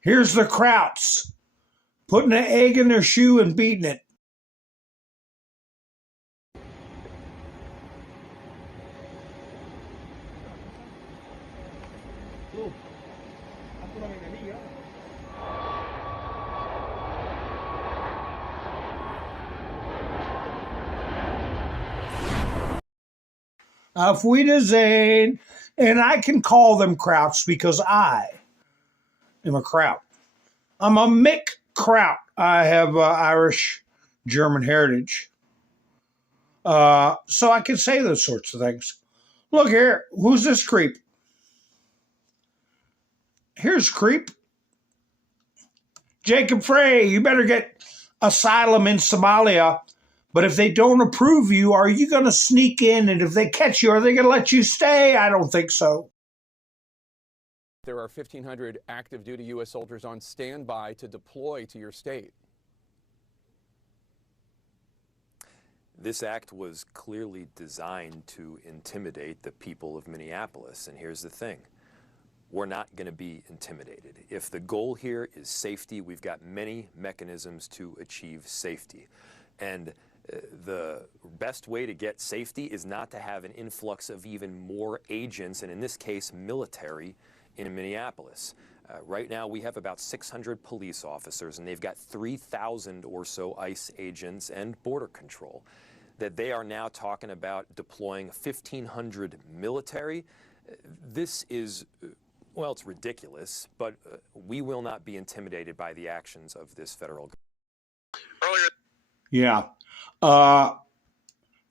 Here's the Krauts putting an egg in their shoe and beating it. Auf Wiedersehen. And I can call them Krauts because I am a Kraut. I'm a Mick Kraut. I have Irish German heritage. So I can say those sorts of things. Look here. Who's this creep? Here's creep. Jacob Frey. You better get asylum in Somalia. But if they don't approve you, are you going to sneak in? And if they catch you, are they going to let you stay? I don't think so. There are 1,500 active duty U.S. soldiers on standby to deploy to your state. This act was clearly designed to intimidate the people of Minneapolis. And here's the thing. We're not going to be intimidated. If the goal here is safety, we've got many mechanisms to achieve safety. And the best way to get safety is not to have an influx of even more agents, and in this case, military, in Minneapolis. Right now, we have about 600 police officers, and they've got 3,000 or so ICE agents and Border Control. That they are now talking about deploying 1,500 military. This is, well, it's ridiculous, but we will not be intimidated by the actions of this federal government. Yeah.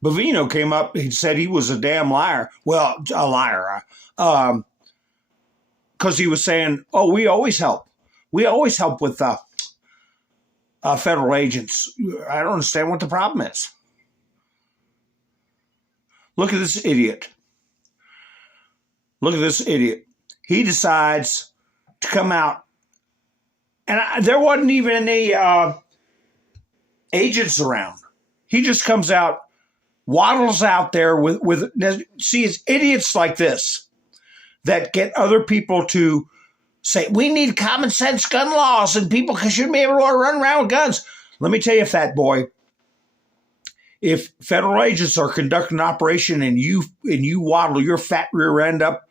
Bovino came up, he said he was a damn liar. Well, a liar. Because he was saying, oh, we always help. We always help with federal agents. I don't understand what the problem is. Look at this idiot. Look at this idiot. He decides to come out. And there wasn't even any agents around. He just comes out, waddles out there with see, it's idiots like this that get other people to say, we need common sense gun laws and people shouldn't be able to run around with guns. Let me tell you, fat boy, if federal agents are conducting an operation and you waddle your fat rear end up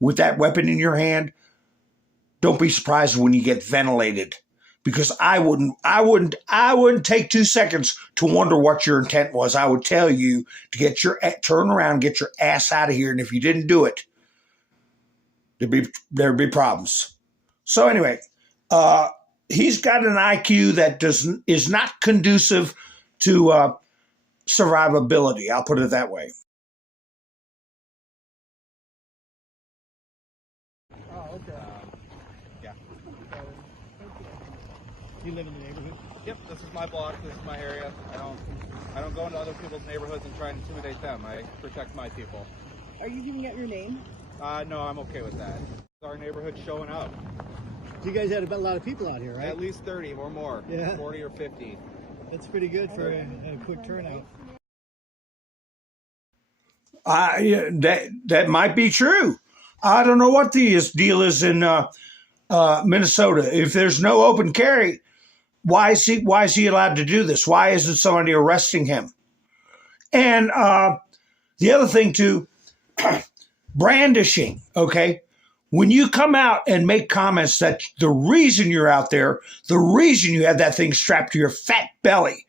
with that weapon in your hand, don't be surprised when you get ventilated. Because I wouldn't take 2 seconds to wonder what your intent was. I would tell you to turn around, get your ass out of here. And if you didn't do it, there'd be problems. So anyway, he's got an IQ that is not conducive to survivability. I'll put it that way. Oh, okay. Yeah. You live in the neighborhood? Yep, this is my block, this is my area. I don't go into other people's neighborhoods and try and intimidate them. I protect my people. Are you giving out your name? No, I'm okay with that. Our neighborhood's showing up. You guys had a lot of people out here, right? At least 30 or more. Yeah. 40 or 50. That's pretty good for a quick turnout. That might be true. I don't know what the deal is in Minnesota. If there's no open carry, why is he allowed to do this? Why isn't somebody arresting him? And the other thing too, brandishing. Okay, when you come out and make comments that the reason you're out there, the reason you have that thing strapped to your fat belly,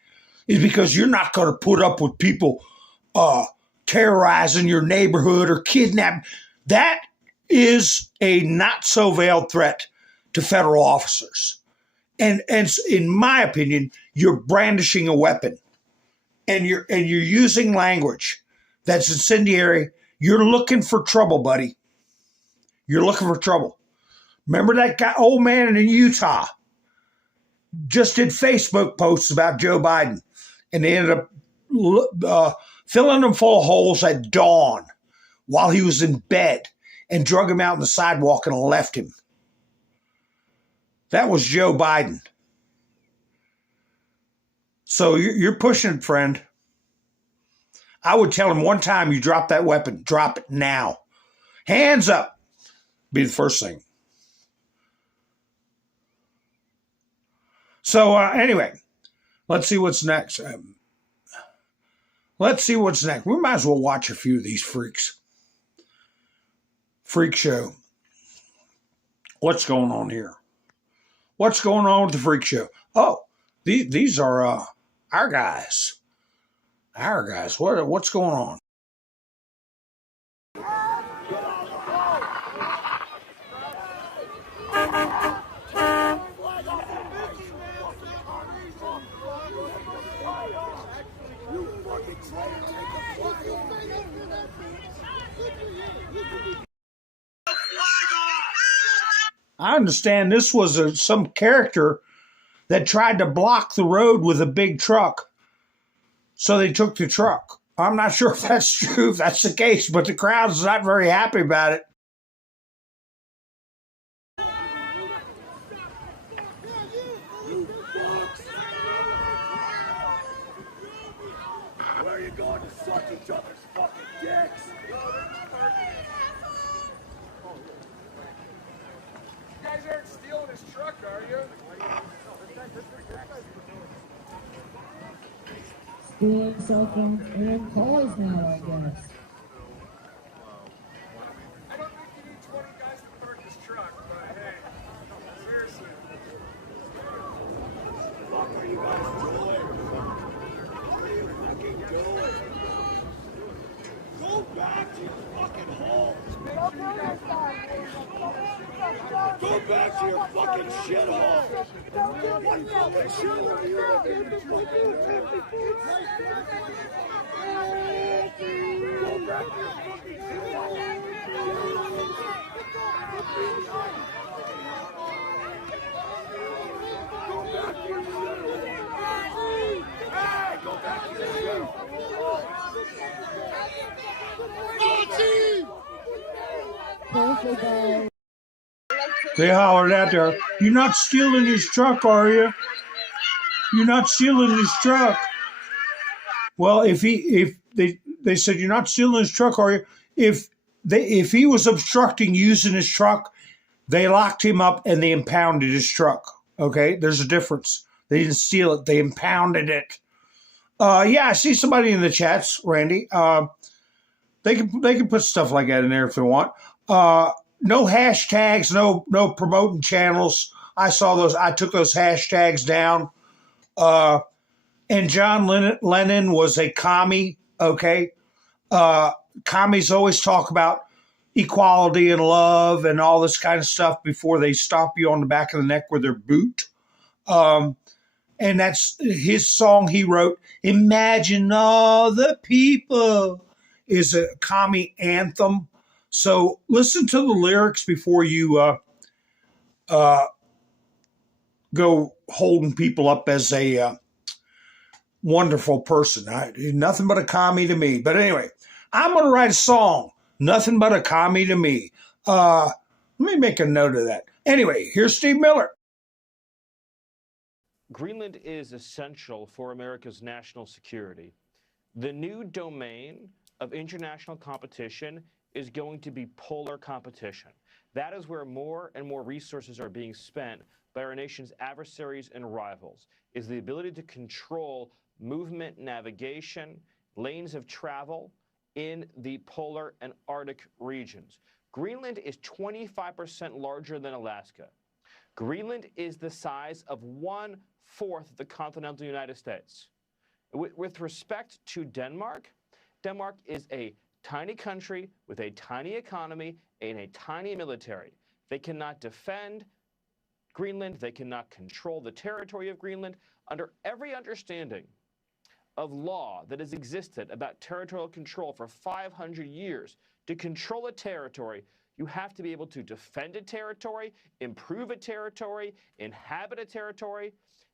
is because you're not going to put up with people terrorizing your neighborhood or kidnapping. That is a not so veiled threat to federal officers. And in my opinion, you're brandishing a weapon and you're using language that's incendiary. You're looking for trouble, buddy. You're looking for trouble. Remember that guy, old man in Utah, just did Facebook posts about Joe Biden, and they ended up filling them full of holes at dawn while he was in bed and drug him out on the sidewalk and left him. That was Joe Biden. So you're pushing it, friend. I would tell him one time you drop that weapon, drop it now. Hands up. Be the first thing. So anyway, let's see what's next. Let's see what's next. We might as well watch a few of these freaks. Freak show. What's going on here? What's going on with the freak show? Oh, these are our guys. Our guys. What's going on? I understand this was some character that tried to block the road with a big truck. So they took the truck. I'm not sure if that's true, if that's the case, but the crowd's not very happy about it. Where are you going to suck each other's fucking dicks? You guys aren't stealing his truck, are you? Stealing cell phones and cars now, I guess. I don't think you need 20 guys to park his truck, but hey. Go back to your fucking hole. Go back to your fucking shithole. What fucking shithole are you in? Go back to your fucking shithole. Go back to your shithole. Hey, go back to your shithole. They hollered out there, "You're not stealing his truck, are you? You're not stealing his truck." Well, if they said, "You're not stealing his truck, are you?" If he was obstructing using his truck, they locked him up and they impounded his truck. Okay, there's a difference. They didn't steal it; they impounded it. Yeah, I see somebody in the chats, Randy. They can put stuff like that in there if they want. No hashtags, no promoting channels. I saw those. I took those hashtags down. And John Lennon was a commie. Okay, commies always talk about equality and love and all this kind of stuff before they stomp you on the back of the neck with their boot. And that's his song he wrote. "Imagine all the people" is a commie anthem. So listen to the lyrics before you go holding people up as a wonderful person. Nothing but a commie to me. But anyway, I'm going to write a song. Nothing but a commie to me. Let me make a note of that. Anyway, here's Steve Miller. Greenland is essential for America's national security. The new domain of international competition is going to be polar competition. That is where more and more resources are being spent by our nation's adversaries and rivals, is the ability to control movement, navigation, lanes of travel in the polar and Arctic regions. Greenland is 25% larger than Alaska. Greenland is the size of 1/4 of the continental United States. With respect to Denmark, Denmark is a tiny country with a tiny economy and a tiny military. They cannot defend Greenland. They cannot control the territory of Greenland. Under every understanding of law that has existed about territorial control for 500 years, to control a territory, you have to be able to defend a territory, improve a territory, inhabit a territory.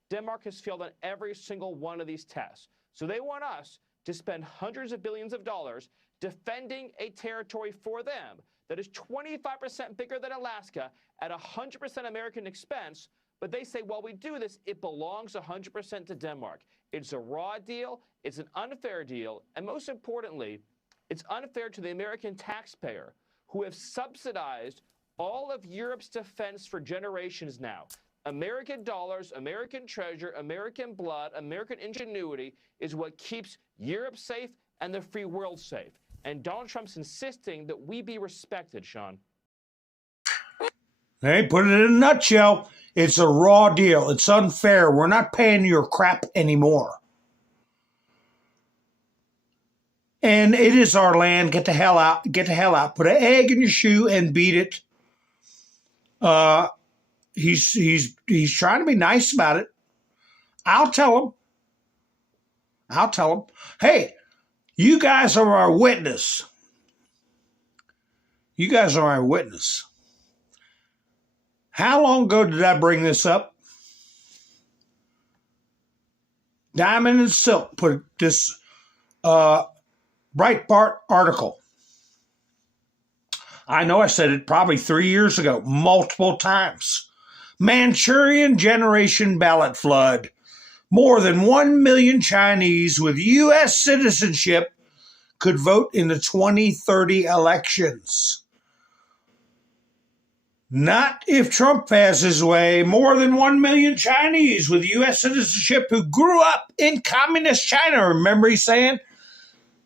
Denmark has failed on every single one of these tests. So they want us to spend hundreds of billions of dollars defending a territory for them that is 25% bigger than Alaska at 100% American expense. But they say, while we do this, it belongs 100% to Denmark. It's a raw deal. It's an unfair deal. And most importantly, it's unfair to the American taxpayer, who have subsidized all of Europe's defense for generations now. American dollars, American treasure, American blood, American ingenuity is what keeps Europe safe and the free world safe. And Donald Trump's insisting that we be respected, Sean. Hey, put it in a nutshell. It's a raw deal. It's unfair. We're not paying your crap anymore. And it is our land. Get the hell out. Get the hell out. Put an egg in your shoe and beat it. He's trying to be nice about it. I'll tell him. Hey, you guys are our witness. How long ago did I bring this up? Diamond and Silk put this Breitbart article. I know I said it probably 3 years ago, multiple times. Manchurian generation ballot flood. More than 1 million Chinese with U.S. citizenship could vote in the 2030 elections. Not if Trump has his way. More than 1 million Chinese with U.S. citizenship who grew up in communist China. Remember he saying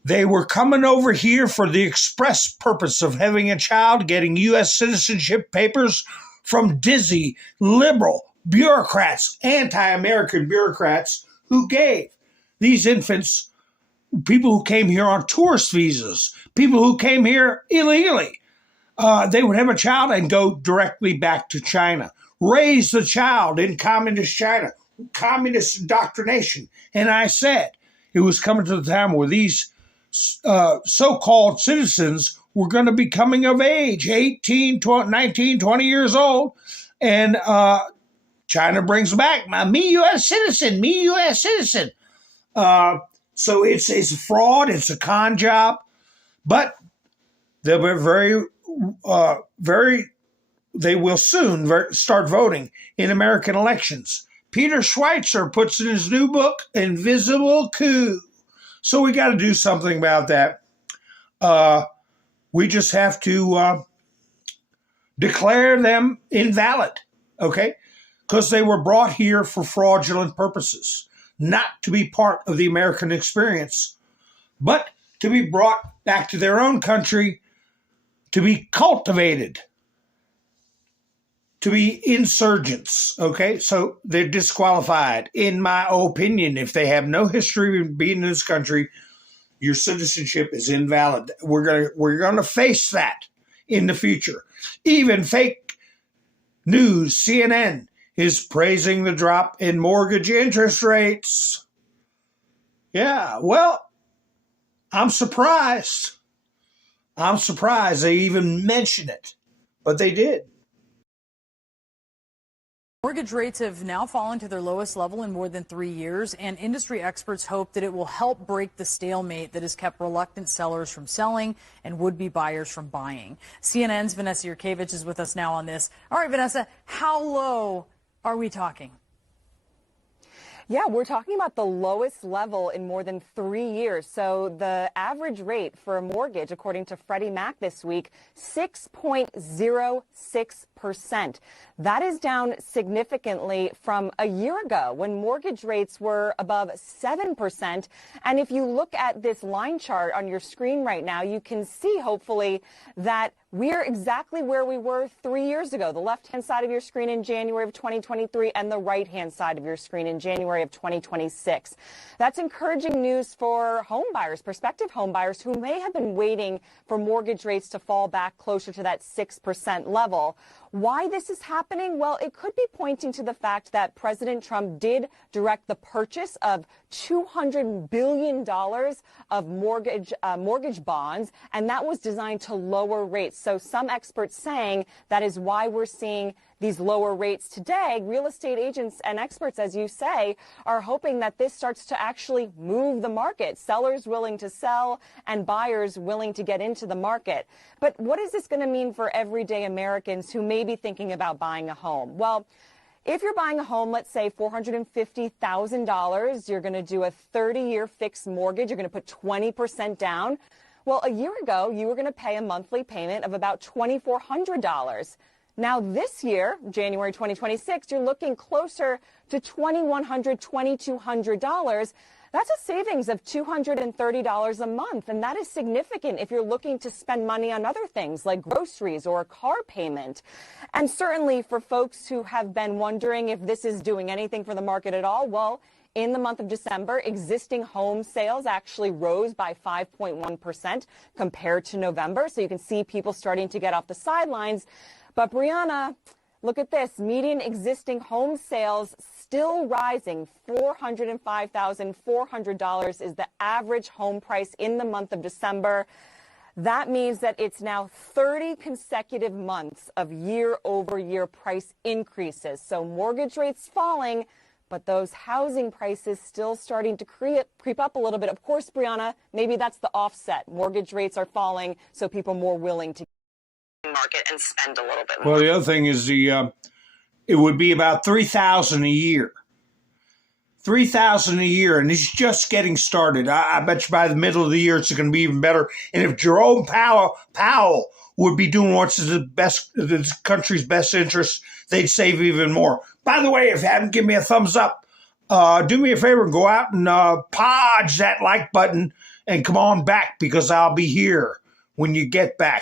they were coming over here for the express purpose of having a child, getting U.S. citizenship papers from dizzy, liberal, bureaucrats, anti-American bureaucrats, who gave these infants, people who came here on tourist visas, people who came here illegally, they would have a child and go directly back to China, raise the child in communist China, communist indoctrination. And I said it was coming to the time where these so-called citizens were going to be coming of age, 18, 19, 20 years old, and China brings back me U.S. citizen, me U.S. citizen. So it's a fraud, it's a con job, but they'll be they will soon start voting in American elections. Peter Schweitzer puts in his new book, Invisible Coup. So we got to do something about that. We just have to declare them invalid, okay? Because they were brought here for fraudulent purposes, not to be part of the American experience, but to be brought back to their own country, to be cultivated, to be insurgents, okay? So they're disqualified, in my opinion. If they have no history of being in this country, your citizenship is invalid. We're gonna face that in the future. Even fake news, CNN, is praising the drop in mortgage interest rates. Yeah, well, I'm surprised. I'm surprised they even mention it, but they did. Mortgage rates have now fallen to their lowest level in more than 3 years, and industry experts hope that it will help break the stalemate that has kept reluctant sellers from selling and would-be buyers from buying. CNN's Vanessa Yurkevich is with us now on this. All right, Vanessa, how low are we talking? Yeah, we're talking about the lowest level in more than 3 years. So the average rate for a mortgage, according to Freddie Mac this week, 6.06%. That is down significantly from a year ago when mortgage rates were above 7%. And if you look at this line chart on your screen right now, you can see, hopefully, that we're exactly where we were 3 years ago. The left-hand side of your screen in January of 2023 and the right-hand side of your screen in January of 2026. That's encouraging news for home buyers, prospective home buyers who may have been waiting for mortgage rates to fall back closer to that 6% level. Why this is happening? Well, it could be pointing to the fact that President Trump did direct the purchase of $200 billion of mortgage bonds, and that was designed to lower rates. So some experts saying that is why we're seeing these lower rates today. Real estate agents and experts, as you say, are hoping that this starts to actually move the market. Sellers willing to sell and buyers willing to get into the market. But what is this going to mean for everyday Americans who may be thinking about buying a home? Well, if you're buying a home, let's say $450,000, you're going to do a 30-year fixed mortgage. You're going to put 20% down. Well, a year ago, you were going to pay a monthly payment of about $2,400. Now, this year, January 2026, you're looking closer to $2,100, $2,200. That's a savings of $230 a month, and that is significant if you're looking to spend money on other things like groceries or a car payment. And certainly for folks who have been wondering if this is doing anything for the market at all, well, in the month of December, existing home sales actually rose by 5.1% compared to November. So you can see people starting to get off the sidelines. But Brianna, look at this. Median existing home sales still rising. $405,400 is the average home price in the month of December. That means that it's now 30 consecutive months of year-over-year price increases. So mortgage rates falling, but those housing prices still starting to creep up a little bit. Of course, Brianna, maybe that's the offset. Mortgage rates are falling, so people are more willing to market and spend a little bit more. Well, the other thing is it would be about $3,000 a year. $3,000 a year, and it's just getting started. I bet you by the middle of the year it's going to be even better. And if Jerome Powell would be doing what's the country's best interest, they'd save even more. By the way, if you haven't given me a thumbs up, do me a favor and go out and podge that like button and come on back, because I'll be here when you get back.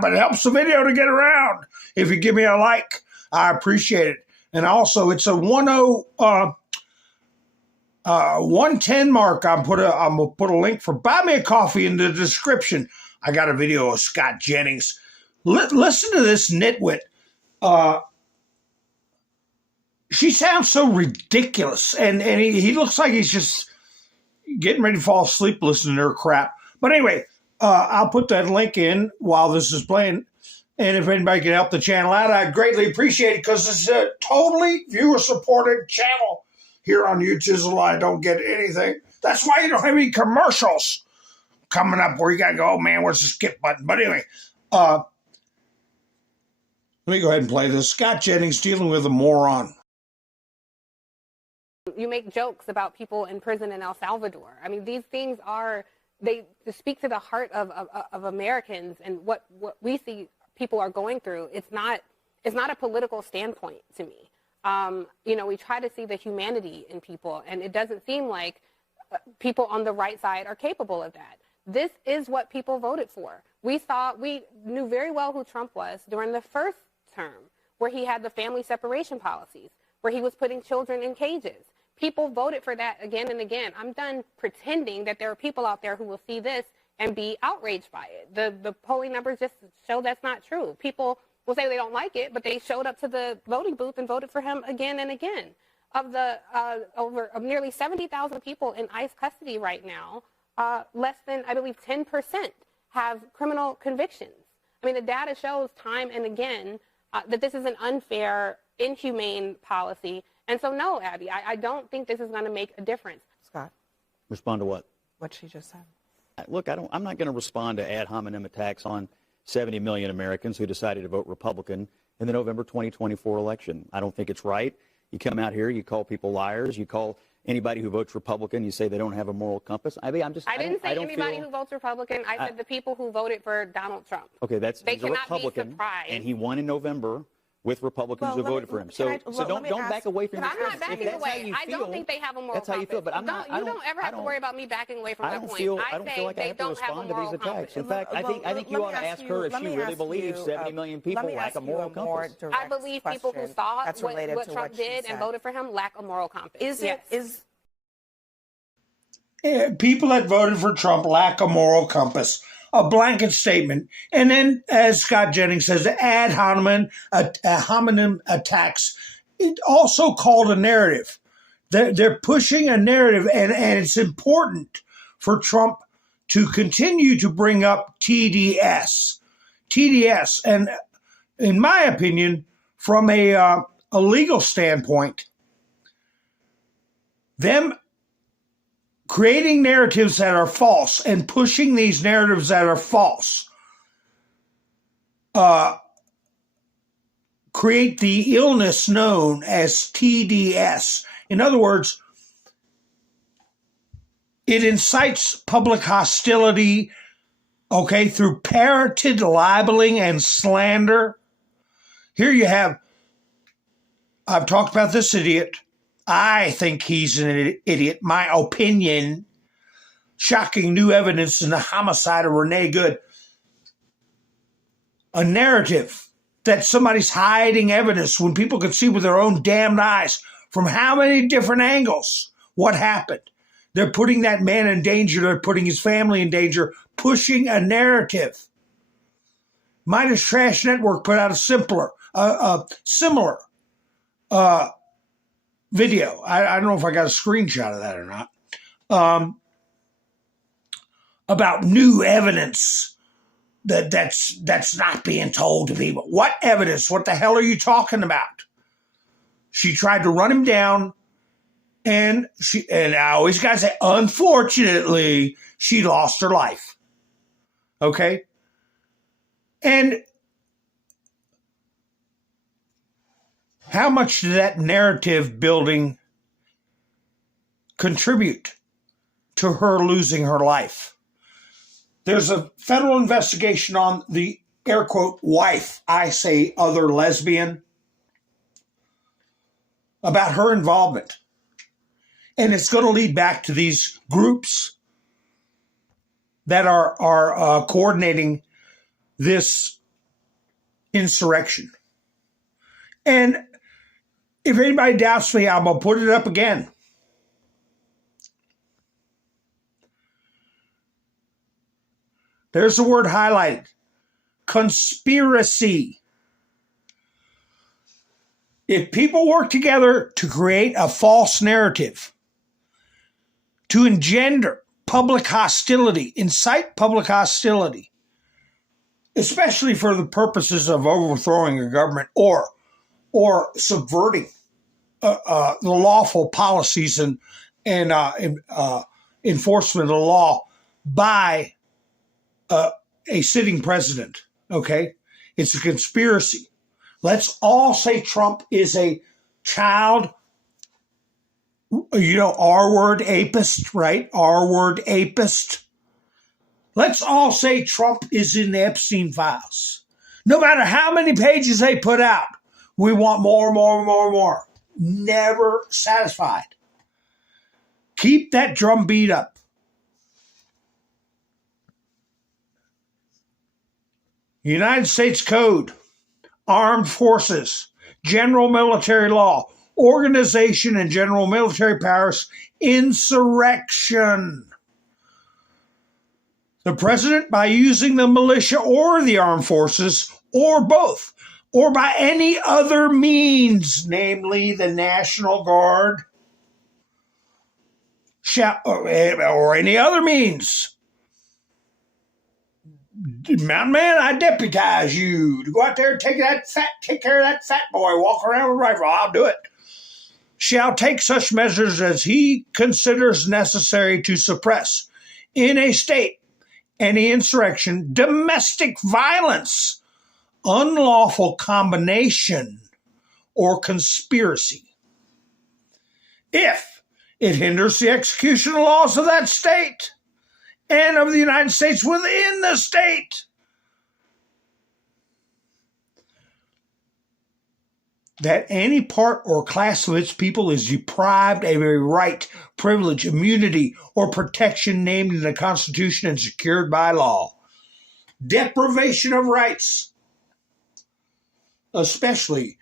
But it helps the video to get around. If you give me a like, I appreciate it. And also, it's a 110 mark. I'm gonna put a link for Buy Me a Coffee in the description. I got a video of Scott Jennings. Listen to this nitwit. She sounds so ridiculous, and he looks like he's just getting ready to fall asleep listening to her crap. But anyway, I'll put that link in while this is playing. And if anybody can help the channel out, I'd greatly appreciate it, because it's a totally viewer-supported channel here on YouTube. I don't get anything. That's why you don't have any commercials coming up where you got to go, oh, man, where's the skip button? But anyway, let me go ahead and play this. Scott Jennings dealing with a moron. You make jokes about people in prison in El Salvador. I mean, these things they speak to the heart of Americans and what we see people are going through. It's not a political standpoint to me. We try to see the humanity in people, and it doesn't seem like people on the right side are capable of that. This is what people voted for. We knew very well who Trump was during the first term, where he had the family separation policies, where he was putting children in cages. People voted for that again and again. I'm done pretending that there are people out there who will see this and be outraged by it. The polling numbers just show that's not true. People will say they don't like it, but they showed up to the voting booth and voted for him again and again. Of nearly 70,000 people in ICE custody right now, less than, I believe, 10% have criminal convictions. I mean, the data shows time and again that this is an unfair, inhumane policy. And so, no, Abby, I don't think this is going to make a difference. Scott, Respond to what? what she just said. Look, I'm not going to respond to ad hominem attacks on 70 million Americans who decided to vote Republican in the November 2024 election. I don't think it's right. You come out here, you call people liars, you call anybody who votes Republican, you say they don't have a moral compass. I mean, I didn't say anybody who votes Republican. I said the people who voted for Donald Trump. Okay, they he's a Republican, and he won in November with Republicans who voted for him. So don't back away from your I'm not backing away. I don't think they have a moral compass. That's how you feel, but I'm not. You don't ever have to worry about me backing away from that point. I don't feel like I have to respond to these attacks. In fact, I think you ought to ask her if she really believes 70 million people lack a moral compass. I believe people who saw what Trump did and voted for him lack a moral compass. People that voted for Trump lack a moral compass. A blanket statement. And then, as Scott Jennings says, ad hominem attacks, it also called a narrative. They're pushing a narrative, and it's important for Trump to continue to bring up TDS. TDS, and in my opinion, from a legal standpoint, them creating narratives that are false and pushing these narratives that are false create the illness known as TDS. In other words, it incites public hostility, through parroted libeling and slander. Here you have, I've talked about this idiot. I think he's an idiot. My opinion. Shocking new evidence in the homicide of Renee Good. A narrative that somebody's hiding evidence when people could see with their own damned eyes from how many different angles what happened. They're putting that man in danger. They're putting his family in danger, pushing a narrative. Midas Trash Network put out a similar video. I don't know if I got a screenshot of that or not. About new evidence that's not being told to people. What evidence? What the hell are you talking about? She tried to run him down, and I always gotta say, unfortunately, she lost her life. Okay? And how much did that narrative building contribute to her losing her life? There's a federal investigation on the air quote wife, I say other lesbian, about her involvement. And it's going to lead back to these groups that are coordinating this insurrection. And If anybody doubts me, I'm going to put it up again. There's the word highlighted. Conspiracy. If people work together to create a false narrative, to engender public hostility, incite public hostility, especially for the purposes of overthrowing a government or subverting the lawful policies and enforcement of the law by a sitting president, okay? It's a conspiracy. Let's all say Trump is a child, R-word apist, right? R-word apist. Let's all say Trump is in the Epstein files. No matter how many pages they put out, we want more, more, more, more. Never satisfied. Keep that drum beat up. United States Code, Armed Forces, General Military Law, Organization and General Military Powers, Insurrection. The president, by using the militia or the armed forces, or both, or by any other means, namely the National Guard, or any other means. Mountain Man, I deputize you to go out there and take care of that fat boy, walk around with a rifle. I'll do it. Shall take such measures as he considers necessary to suppress in a state any insurrection, domestic violence, unlawful combination, or conspiracy, if it hinders the execution of laws of that state and of the United States within the state. That any part or class of its people is deprived of a right, privilege, immunity, or protection named in the Constitution and secured by law. Deprivation of rights, especially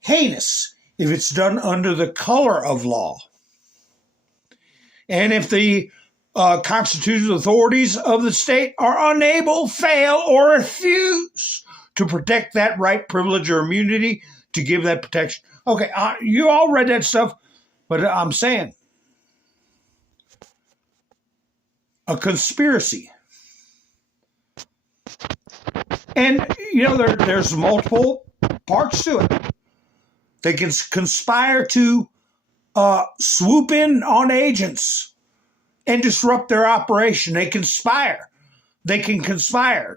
heinous if it's done under the color of law. And if the constitutional authorities of the state are unable, fail, or refuse to protect that right, privilege, or immunity, to give that protection. Okay, you all read that stuff, but I'm saying a conspiracy. And, there's multiple parts to it. They can conspire to swoop in on agents and disrupt their operation. They can conspire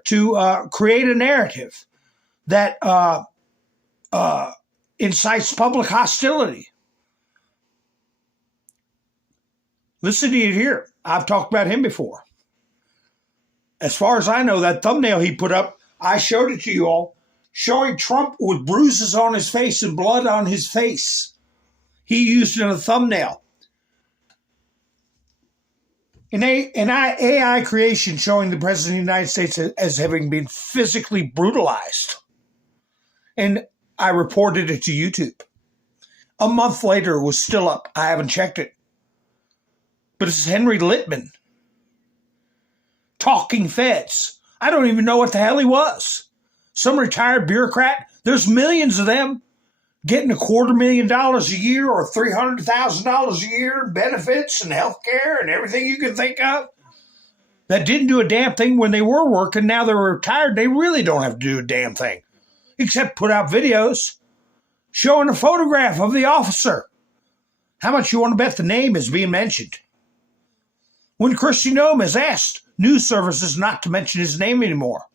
to create a narrative that incites public hostility. Listen to it here. I've talked about him before. As far as I know, that thumbnail he put up, I showed it to you all, showing Trump with bruises on his face and blood on his face. He used it in a thumbnail. An AI creation showing the President of the United States as having been physically brutalized. And I reported it to YouTube. A month later, it was still up. I haven't checked it. But it's Henry Littman. Talking feds. I don't even know what the hell he was. Some retired bureaucrat. There's millions of them getting $250,000 a year or $300,000 a year in benefits and health care and everything you can think of that didn't do a damn thing when they were working. Now they're retired. They really don't have to do a damn thing except put out videos showing a photograph of the officer. How much you want to bet the name is being mentioned? When Kristi Noem has asked news services not to mention his name anymore,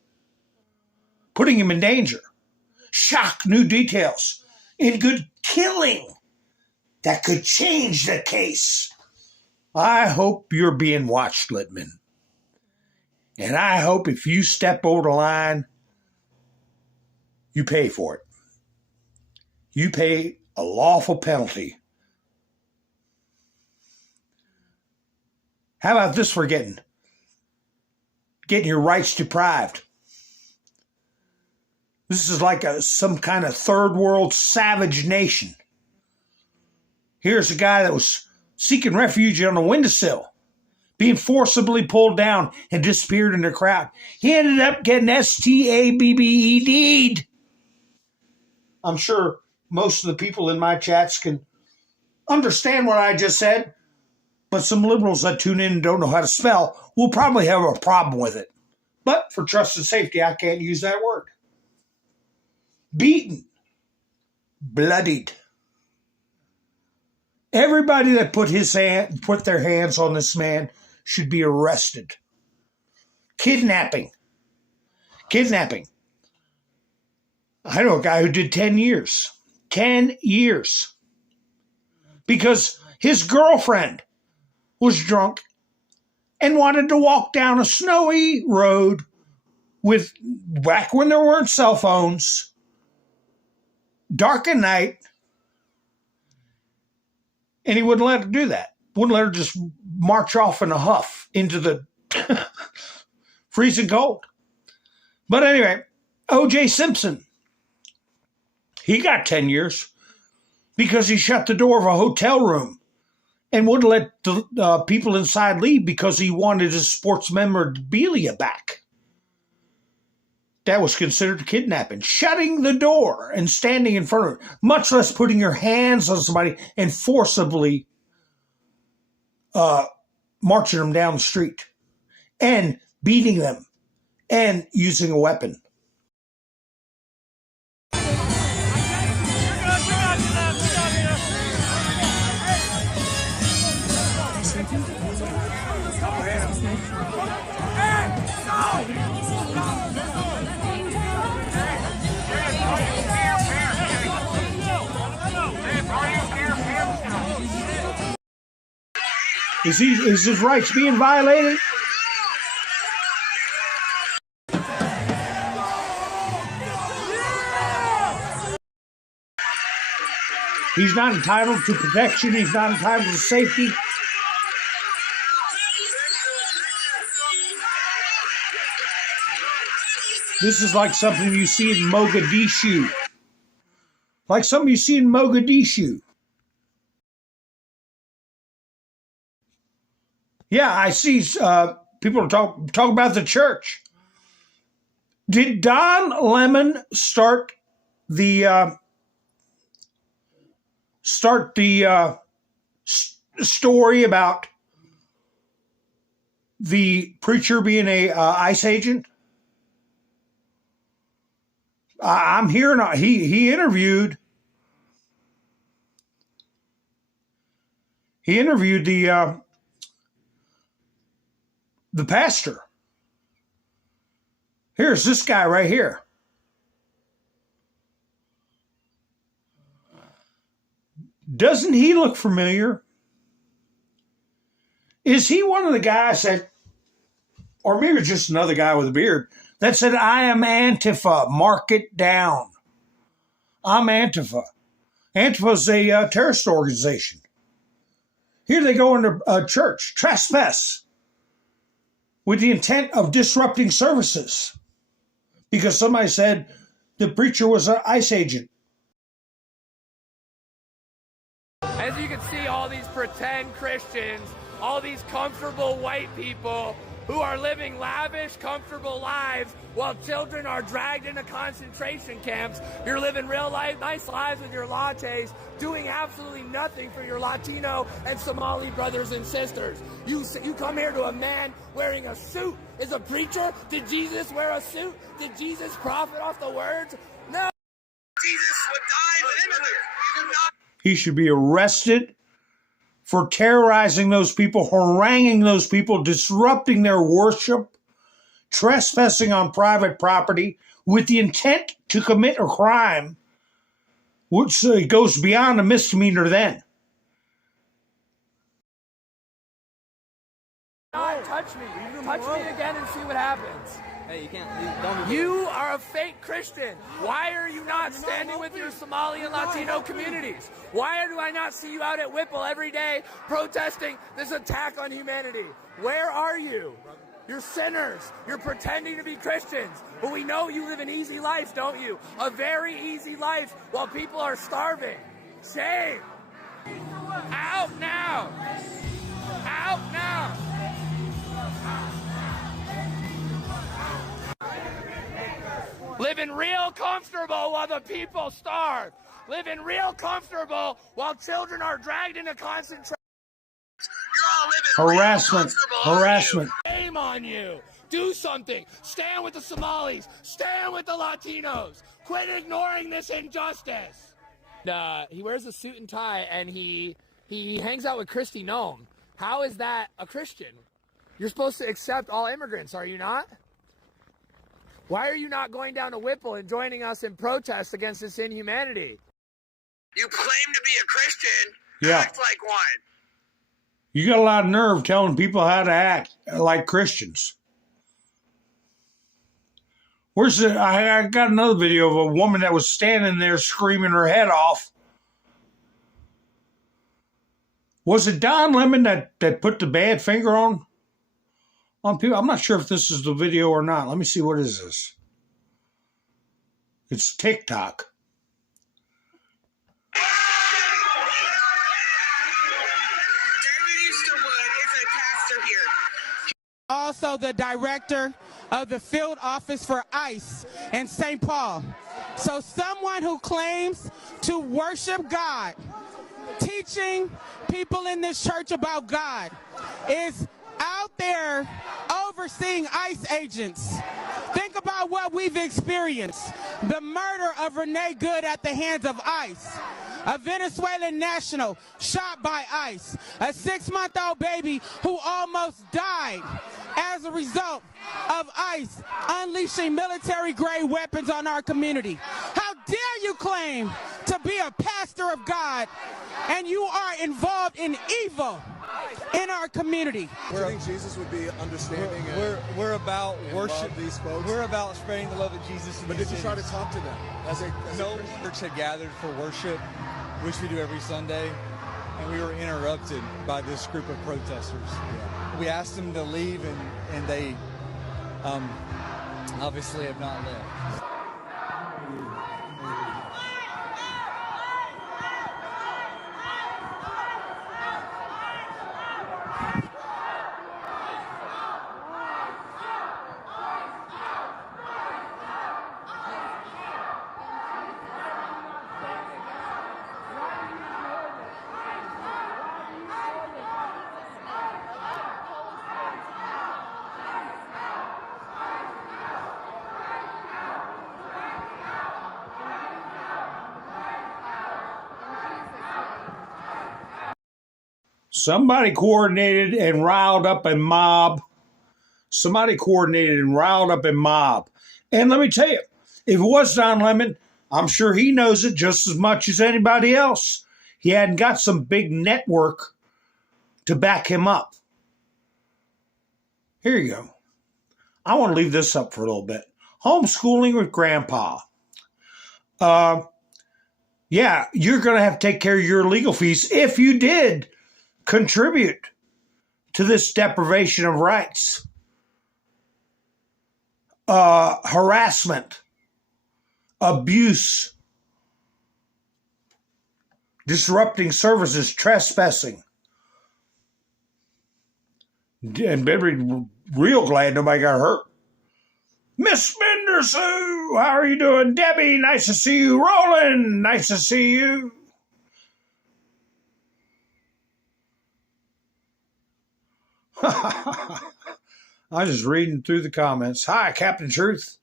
putting him in danger. Shock new details in good killing that could change the case. I hope you're being watched, Littman. And I hope if you step over the line, you pay for it. You pay a lawful penalty. How about this for getting your rights deprived? This is like some kind of third world savage nation Here's a guy that was seeking refuge on a windowsill, being forcibly pulled down and disappeared in the crowd. He ended up getting STABBED'd. I'm sure most of the people in my chats can understand what I just said, but some liberals that tune in and don't know how to spell will probably have a problem with it. But for trust and safety, I can't use that word. Beaten. Bloodied. Everybody that put their hands on this man should be arrested. Kidnapping. I know a guy who did 10 years. 10 years. Because his girlfriend was drunk and wanted to walk down a snowy road back when there weren't cell phones, dark at night, and he wouldn't let her do that. Wouldn't let her just march off in a huff into the freezing cold. But anyway, O.J. Simpson, he got 10 years because he shut the door of a hotel room and wouldn't let the people inside leave because he wanted his sports memorabilia back. That was considered kidnapping. Shutting the door and standing in front of it, much less putting your hands on somebody and forcibly marching them down the street and beating them and using a weapon. Is his rights being violated? He's not entitled to protection. He's not entitled to safety. This is like something you see in Mogadishu. Like something you see in Mogadishu. Yeah, I see people talk about the church. Did Don Lemon start the story about the preacher being a ICE agent? I'm hearing he interviewed the pastor. Here's this guy right here. Doesn't he look familiar? Is he one of the guys that, or maybe just another guy with a beard, that said, I am Antifa, mark it down. I'm Antifa. Antifa is a terrorist organization. Here they go into a church, trespass, with the intent of disrupting services because somebody said the preacher was an ICE agent. As you can see, all these pretend Christians, all these comfortable white people who are living lavish, comfortable lives while children are dragged into concentration camps. You're living real life, nice lives with your lattes, doing absolutely nothing for your Latino and Somali brothers and sisters. You come here to a man wearing a suit. Is a preacher? Did Jesus wear a suit? Did Jesus profit off the words? No. Jesus would die with him. You do not. He should be arrested for terrorizing those people, haranguing those people, disrupting their worship, trespassing on private property with the intent to commit a crime, which goes beyond a misdemeanor then. Touch me. Touch me again and see what happens. Hey, you can't. You are a fake Christian. Why are you not standing with your Somali and Latino communities? Why do I not see you out at Whipple every day protesting this attack on humanity? Where are you? You're sinners. You're pretending to be Christians. But we know you live an easy life, don't you? A very easy life while people are starving. Shame. Out now! Out now! Living real comfortable while the people starve. Living real comfortable while children are dragged into concentration. Harassment. Harassment. Shame on you. Do something. Stand with the Somalis. Stand with the Latinos. Quit ignoring this injustice. He wears a suit and tie, and he hangs out with Kristi Noem. How is that a Christian? You're supposed to accept all immigrants, are you not? Why are you not going down to Whipple and joining us in protest against this inhumanity? You claim to be a Christian. Yeah. Act like one. You got a lot of nerve telling people how to act like Christians. Where's the? I got another video of a woman that was standing there screaming her head off. Was it Don Lemon that put the bad finger on people? I'm not sure if this is the video or not. Let me see. What is this? It's TikTok. Also the director of the field office for ICE in St. Paul. So someone who claims to worship God, teaching people in this church about God, is out there overseeing ICE agents. Think about what we've experienced. The murder of Renee Good at the hands of ICE. A Venezuelan national shot by ICE. A 6-month-old baby who almost died as a result of ICE unleashing military-grade weapons on our community. How dare you claim to be a pastor of God and you are involved in evil in our community? Do you think Jesus would be understanding? We're about worship these folks. We're about spreading the love of Jesus. But did you try to talk to them? No church had gathered for worship, which we do every Sunday, and we were interrupted by this group of protesters. Yeah. We asked them to leave, and they obviously have not left. Somebody coordinated and riled up a mob. Somebody coordinated and riled up a mob. And let me tell you, if it was Don Lemon, I'm sure he knows it just as much as anybody else. He hadn't got some big network to back him up. Here you go. I want to leave this up for a little bit. Homeschooling with grandpa. Yeah, you're going to have to take care of your legal fees if you did contribute to this deprivation of rights. Harassment, abuse, disrupting services, trespassing. And been real glad nobody got hurt. Miss Bendersue, how are you doing? Debbie, nice to see you. Roland, nice to see you. I was just reading through the comments. Hi, Captain Truth.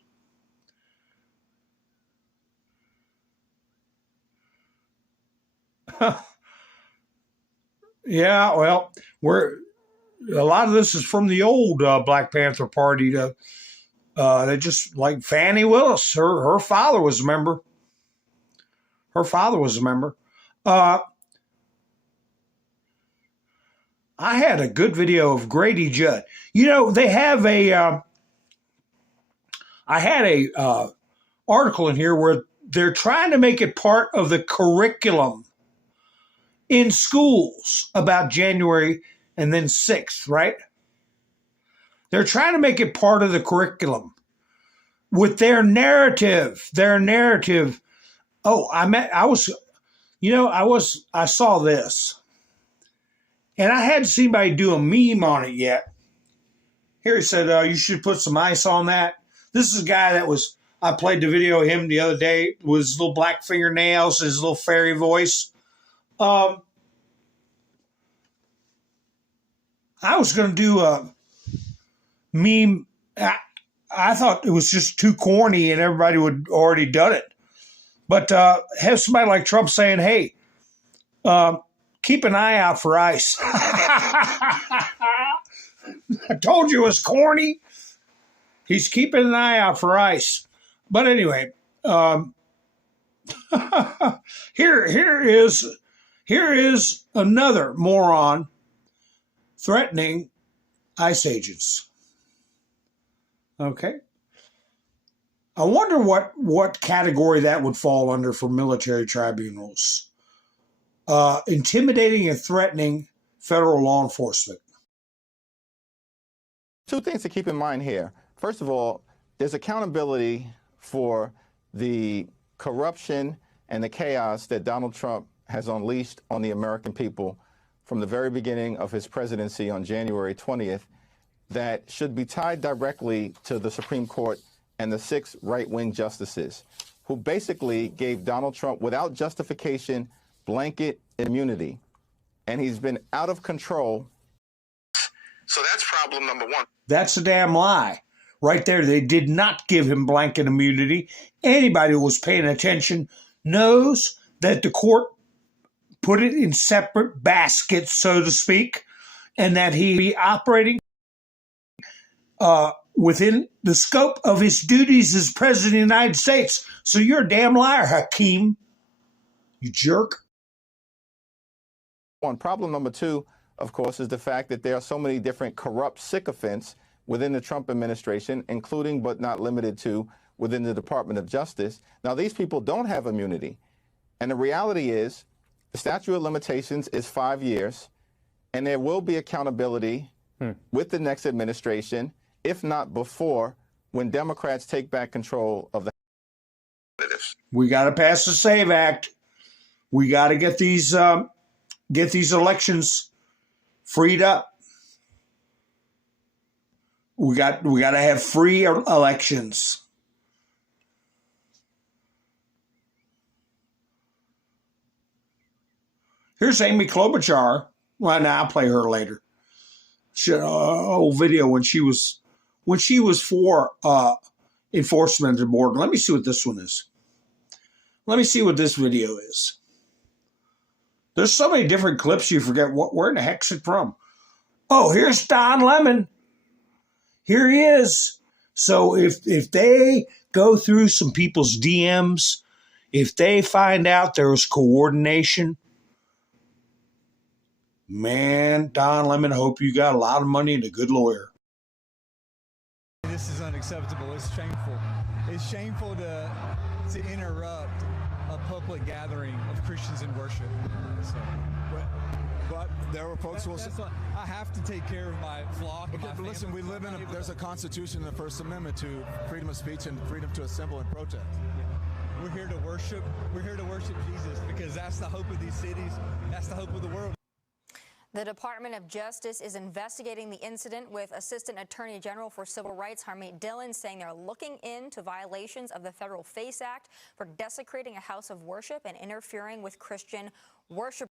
Yeah, well, a lot of this is from the old Black Panther Party. They just like Fannie Willis. Her father was a member. I had a good video of Grady Judd. You know, they have I had a article in here where they're trying to make it part of the curriculum in schools about January and then 6th, right? They're trying to make it part of the curriculum with their narrative. Oh, I saw this. And I hadn't seen anybody do a meme on it yet. Here he said, you should put some ice on that. This is a guy that was, I played the video of him the other day with his little black fingernails, his little fairy voice. I was going to do a meme. I thought it was just too corny and everybody would already done it. But have somebody like Trump saying, hey, keep an eye out for ice. I told you it was corny. He's keeping an eye out for ice. But anyway, here is another moron threatening ICE agents. Okay. I wonder what category that would fall under for military tribunals. Intimidating and threatening federal law enforcement. Two things to keep in mind here. First of all, there's accountability for the corruption and the chaos that Donald Trump has unleashed on the American people from the very beginning of his presidency on January 20th that should be tied directly to the Supreme Court and the 6 right-wing justices who basically gave Donald Trump, without justification, blanket immunity. And he's been out of control. So that's problem number one. That's a damn lie. Right there, they did not give him blanket immunity. Anybody who was paying attention knows that the court put it in separate baskets, so to speak, and that he be operating within the scope of his duties as president of the United States. So you're a damn liar, Hakeem. You jerk. Problem number two, of course, is the fact that there are so many different corrupt sycophants within the Trump administration, including but not limited to within the Department of Justice. Now, these people don't have immunity. And the reality is the statute of limitations is 5 years, and there will be accountability with the next administration, if not before, when Democrats take back control of the We got to pass the SAVE Act. We got to get these elections freed up. We got to have free elections. Here's Amy Klobuchar. Well, now I'll play her later. She had an old video when she was for enforcement at the border. Let me see what this one is. Let me see what this video is. There's so many different clips you forget where the heck's it from. Oh, here's Don Lemon. Here he is. So if they go through some people's DMs, if they find out there was coordination, man, Don Lemon, hope you got a lot of money and a good lawyer. This is unacceptable. It's shameful. It's shameful to interrupt a public gathering of Christians in worship. So, but there were folks who will say, I have to take care of my flock. Okay, but listen, we live in there's a Constitution and the First Amendment to freedom of speech and freedom to assemble and protest. We're here to worship. We're here to worship Jesus because that's the hope of these cities. That's the hope of the world. The Department of Justice is investigating the incident with Assistant Attorney General for Civil Rights Harmeet Dillon saying they're looking into violations of the Federal FACE Act for desecrating a house of worship and interfering with Christian worship.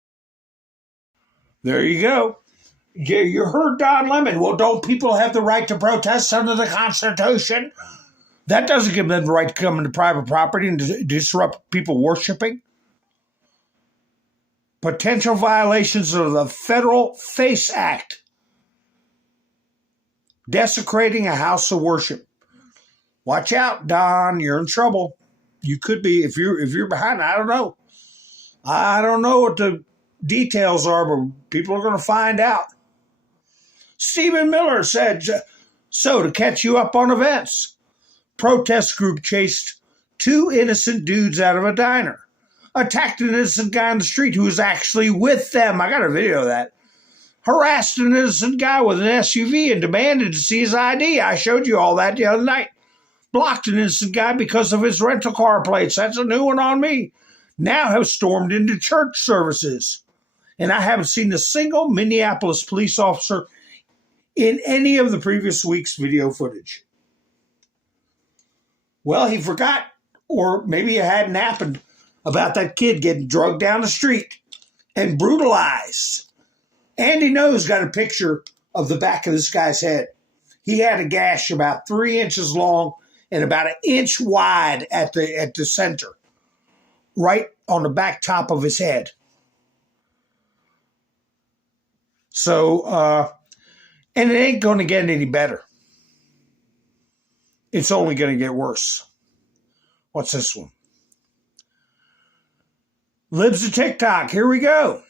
There you go. You heard Don Lemon. Well, don't people have the right to protest under the Constitution? That doesn't give them the right to come into private property and disrupt people worshiping. Potential violations of the Federal FACE Act. Desecrating a house of worship. Watch out, Don. You're in trouble. You could be if you're behind. I don't know. I don't know what the details are, but people are going to find out. Stephen Miller said, so to catch you up on events, protest group chased 2 innocent dudes out of a diner. Attacked an innocent guy on the street who was actually with them. I got a video of that. Harassed an innocent guy with an SUV and demanded to see his ID. I showed you all that the other night. Blocked an innocent guy because of his rental car plates. That's a new one on me. Now have stormed into church services. And I haven't seen a single Minneapolis police officer in any of the previous week's video footage. Well, he forgot, or maybe it hadn't happened, about that kid getting drugged down the street and brutalized. Andy Nose got a picture of the back of this guy's head. He had a gash about 3 inches long and about 1 inch wide at the center, right on the back top of his head. So, and it ain't going to get any better. It's only going to get worse. What's this one? Libs of TikTok. Here we go.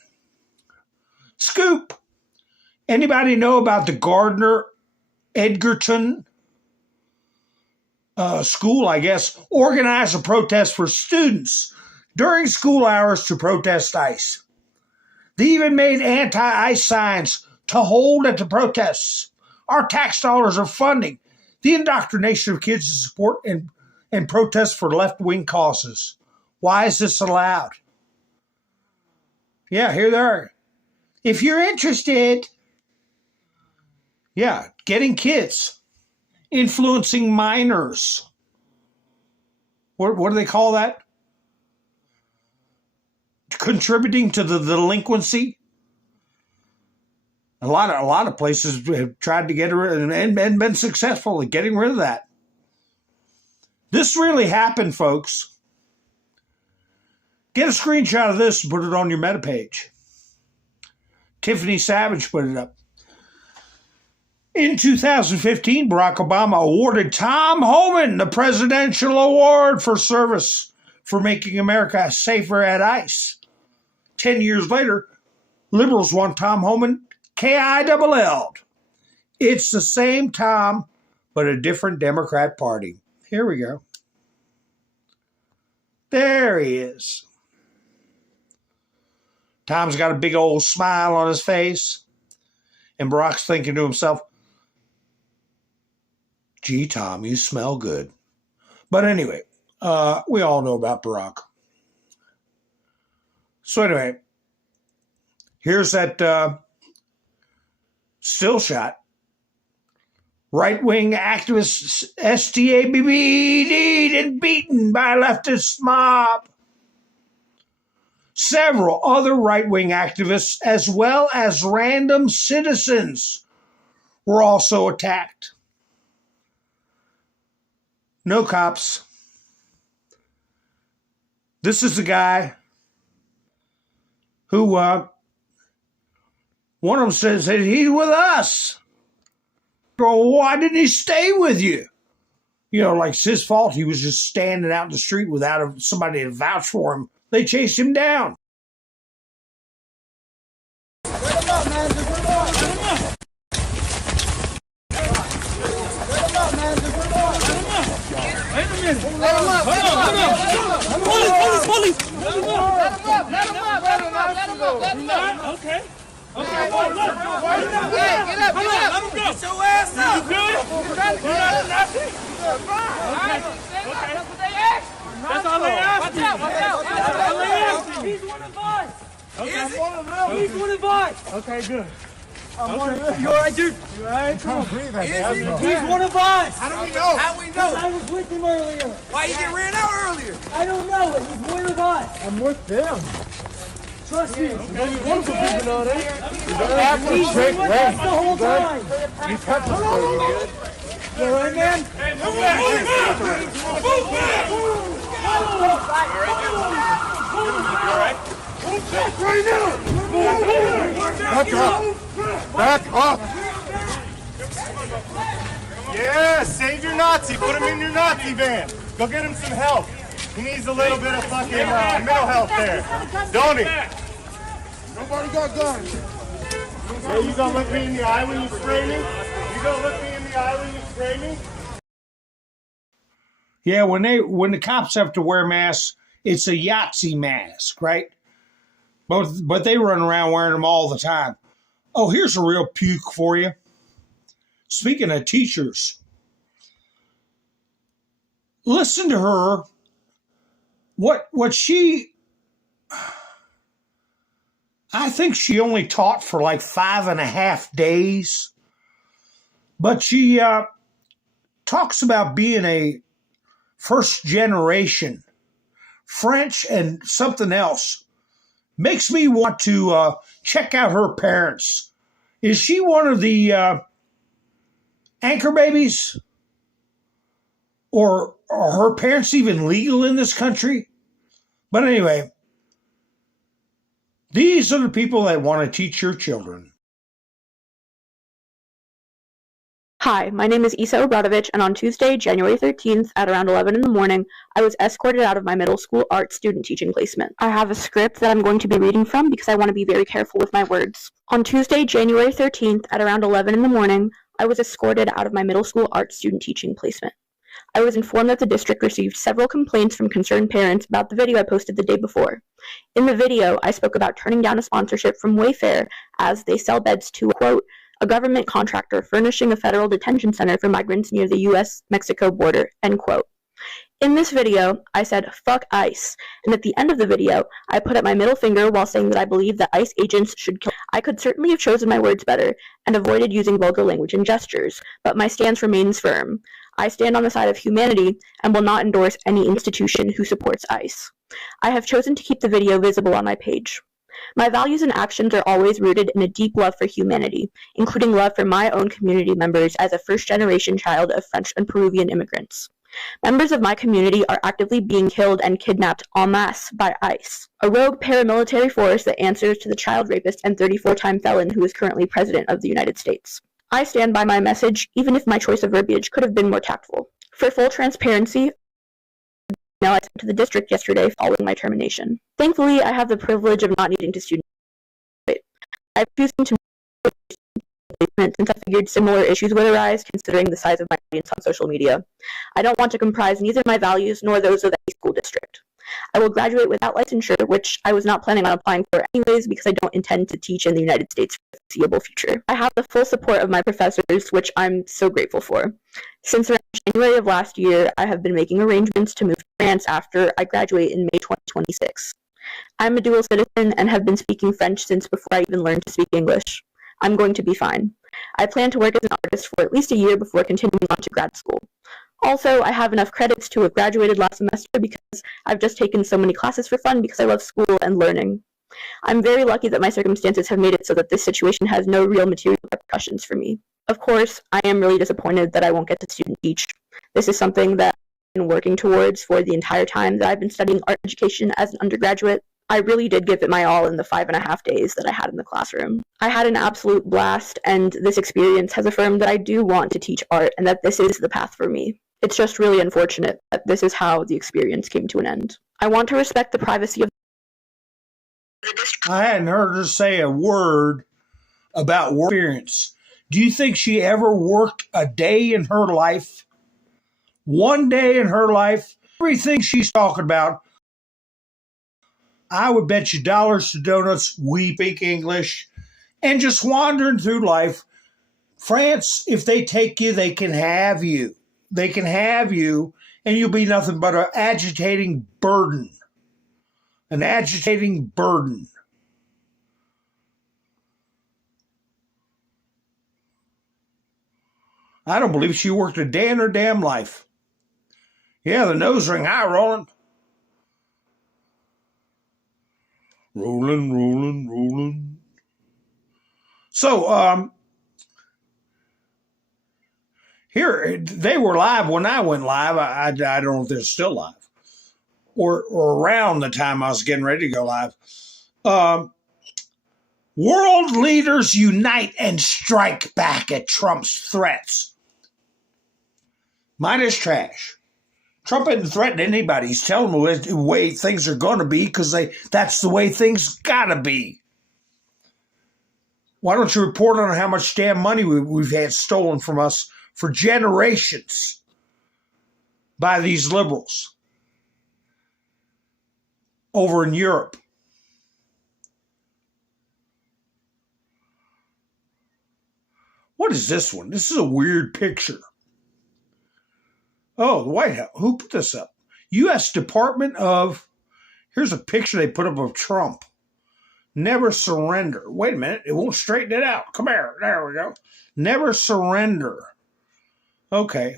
Scoop. Anybody know about the Gardner Edgerton school, I guess, organized a protest for students during school hours to protest ICE. They even made anti-ICE signs to hold at the protests. Our tax dollars are funding the indoctrination of kids to support and protest for left-wing causes. Why is this allowed? Yeah, here they are. If you're interested, yeah, getting kids, influencing minors. What do they call that? Contributing to the delinquency. A lot of places have tried to get rid and been successful at getting rid of that. This really happened, folks. Get a screenshot of this and put it on your meta page. Tiffany Savage put it up. In 2015, Barack Obama awarded Tom Homan the Presidential Award for service for making America safer at ICE. 10 years later, liberals want Tom Homan KILL'd. It's the same Tom, but a different Democrat Party. Here we go. There he is. Tom's got a big old smile on his face. And Barack's thinking to himself, gee, Tom, you smell good. But anyway, we all know about Barack. So anyway, here's that still shot. Right-wing activists STABB'd and beaten by leftist mob. Several other right-wing activists, as well as random citizens, were also attacked. No cops. This is the guy who, one of them says that he's with us. Well, why didn't he stay with you? You know, like it's his fault. He was just standing out in the street without somebody to vouch for him. They chased him down. Let him up, man. Let him up. Let him up. Let him up, man. Let him up. Wait a minute. Let him up. Let him up. Police. Let him up. Let him up. Let him up. Let him up. Let him up. Okay. Okay, get up. Get up. Let him go. Get your ass up. You good? You're not nothing. Okay. That's what they asked. That's all they asked. Watch out. Watch out. That's all they asked. He's one of us. Okay. I'm one of them. He's one of us. Okay, good. I'm one of them. You all right, dude? You all right? Come on. He's one of us. How do we know? How we know? I was with him earlier. Why you get ran out earlier? I don't know. He's one of us. I'm with them. Trust me. Okay. Wonderful people know that. He's with us the whole time. You touched us, so you good? You all right, man? Hey, move back. Move back. All right? Move back right now. Back up. Back up. Yeah, save your Nazi. Put him in your Nazi van. Go get him some help. He needs a little bit of fucking mental health there. Don't he? Nobody got guns. Hey, you gonna look me in the eye when you spray me? You gonna look me in the eye when you spray me? Yeah, when the cops have to wear masks, it's a Yahtzee mask, right? But they run around wearing them all the time. Oh, here's a real puke for you. Speaking of teachers, listen to her. What she, I think she only taught for like 5.5 days, but she talks about being a first generation French and something else. Makes me want to check out her parents. Is she one of the anchor babies? Or are her parents even legal in this country? But anyway, these are the people that want to teach your children. Hi, my name is Isa Obradovic, and on Tuesday, January 13th, at around 11 in the morning, I was escorted out of my middle school art student teaching placement. I have a script that I'm going to be reading from because I want to be very careful with my words. On Tuesday, January 13th, at around 11 in the morning, I was escorted out of my middle school art student teaching placement. I was informed that the district received several complaints from concerned parents about the video I posted the day before. In the video, I spoke about turning down a sponsorship from Wayfair as they sell beds to, quote, a government contractor furnishing a federal detention center for migrants near the U.S.-Mexico border, end quote. In this video, I said, fuck ICE, and at the end of the video, I put up my middle finger while saying that I believe that ICE agents should kill. I could certainly have chosen my words better and avoided using vulgar language and gestures, but my stance remains firm. I stand on the side of humanity and will not endorse any institution who supports ICE. I have chosen to keep the video visible on my page. My values and actions are always rooted in a deep love for humanity, including love for my own community members as a first-generation child of French and Peruvian immigrants. Members of my community are actively being killed and kidnapped en masse by ICE, a rogue paramilitary force that answers to the child rapist and 34-time felon who is currently President of the United States. I stand by my message, even if my choice of verbiage could have been more tactful. For full transparency, I sent to the district yesterday following my termination. Thankfully, I have the privilege of not needing to student. I'm choosing to since I figured similar issues would arise considering the size of my audience on social media. I don't want to comprise neither my values nor those of any school district. I will graduate without licensure, which I was not planning on applying for anyways because I don't intend to teach in the United States for the foreseeable future. I have the full support of my professors, which I'm so grateful for. Since around January of last year, I have been making arrangements to move to France after I graduate in May 2026. I'm a dual citizen and have been speaking French since before I even learned to speak English. I'm going to be fine. I plan to work as an artist for at least a year before continuing on to grad school. Also, I have enough credits to have graduated last semester because I've just taken so many classes for fun because I love school and learning. I'm very lucky that my circumstances have made it so that this situation has no real material repercussions for me. Of course, I am really disappointed that I won't get to student teach. This is something that I've been working towards for the entire time that I've been studying art education as an undergraduate. I really did give it my all in the 5.5 days that I had in the classroom. I had an absolute blast, and this experience has affirmed that I do want to teach art and that this is the path for me. It's just really unfortunate that this is how the experience came to an end. I want to respect the privacy of I hadn't heard her say a word about work experience. Do you think she ever worked a day in her life? One day in her life? Everything she's talking about, I would bet you dollars to donuts we speak English. And just wandering through life, France, if they take you, they can have you. They can have you, and you'll be nothing but an agitating burden. An agitating burden. I don't believe she worked a day in her damn life. Yeah, the nose ring high, Roland. Rolling, rolling, rolling. So, here, they were live when I went live. I don't know if they're still live. Or around the time I was getting ready to go live. World leaders unite and strike back at Trump's threats. Mine is trash. Trump isn't threatening anybody. He's telling them the way things are going to be because that's the way things got to be. Why don't you report on how much damn money we've had stolen from us for generations by these liberals over in Europe? What is this one? This is a weird picture. Oh, the White House. Who put this up? U.S. Department of... Here's a picture they put up of Trump. Never surrender. Wait a minute. It won't straighten it out. Come here. There we go. Never surrender. Okay.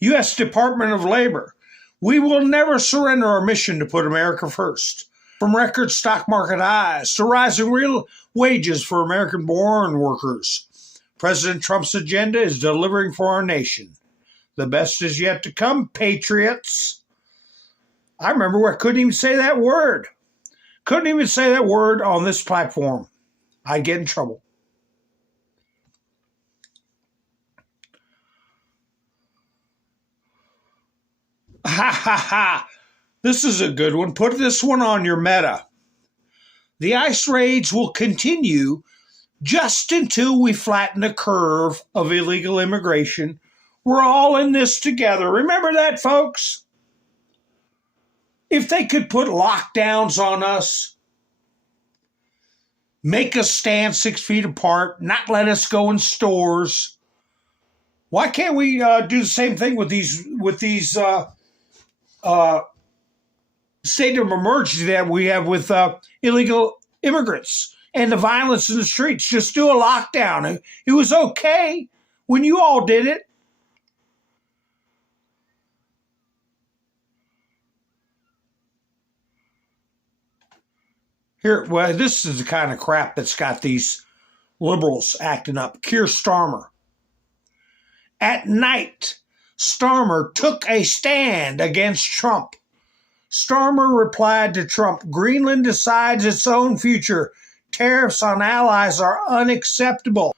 U.S. Department of Labor. We will never surrender our mission to put America first. From record stock market highs to rising real wages for American-born workers, President Trump's agenda is delivering for our nation. The best is yet to come, patriots. I remember I couldn't even say that word. Couldn't even say that word on this platform. I'd get in trouble. Ha ha ha. This is a good one. Put this one on your meta. The ICE raids will continue just until we flatten the curve of illegal immigration. We're all in this together. Remember that, folks? If they could put lockdowns on us, make us stand 6 feet apart, not let us go in stores, why can't we do the same thing with these state of emergency that we have with illegal immigrants and the violence in the streets? Just do a lockdown. It was okay when you all did it. Here, well, this is the kind of crap that's got these liberals acting up. Keir Starmer. At night, Starmer took a stand against Trump. Starmer replied to Trump, Greenland decides its own future. Tariffs on allies are unacceptable.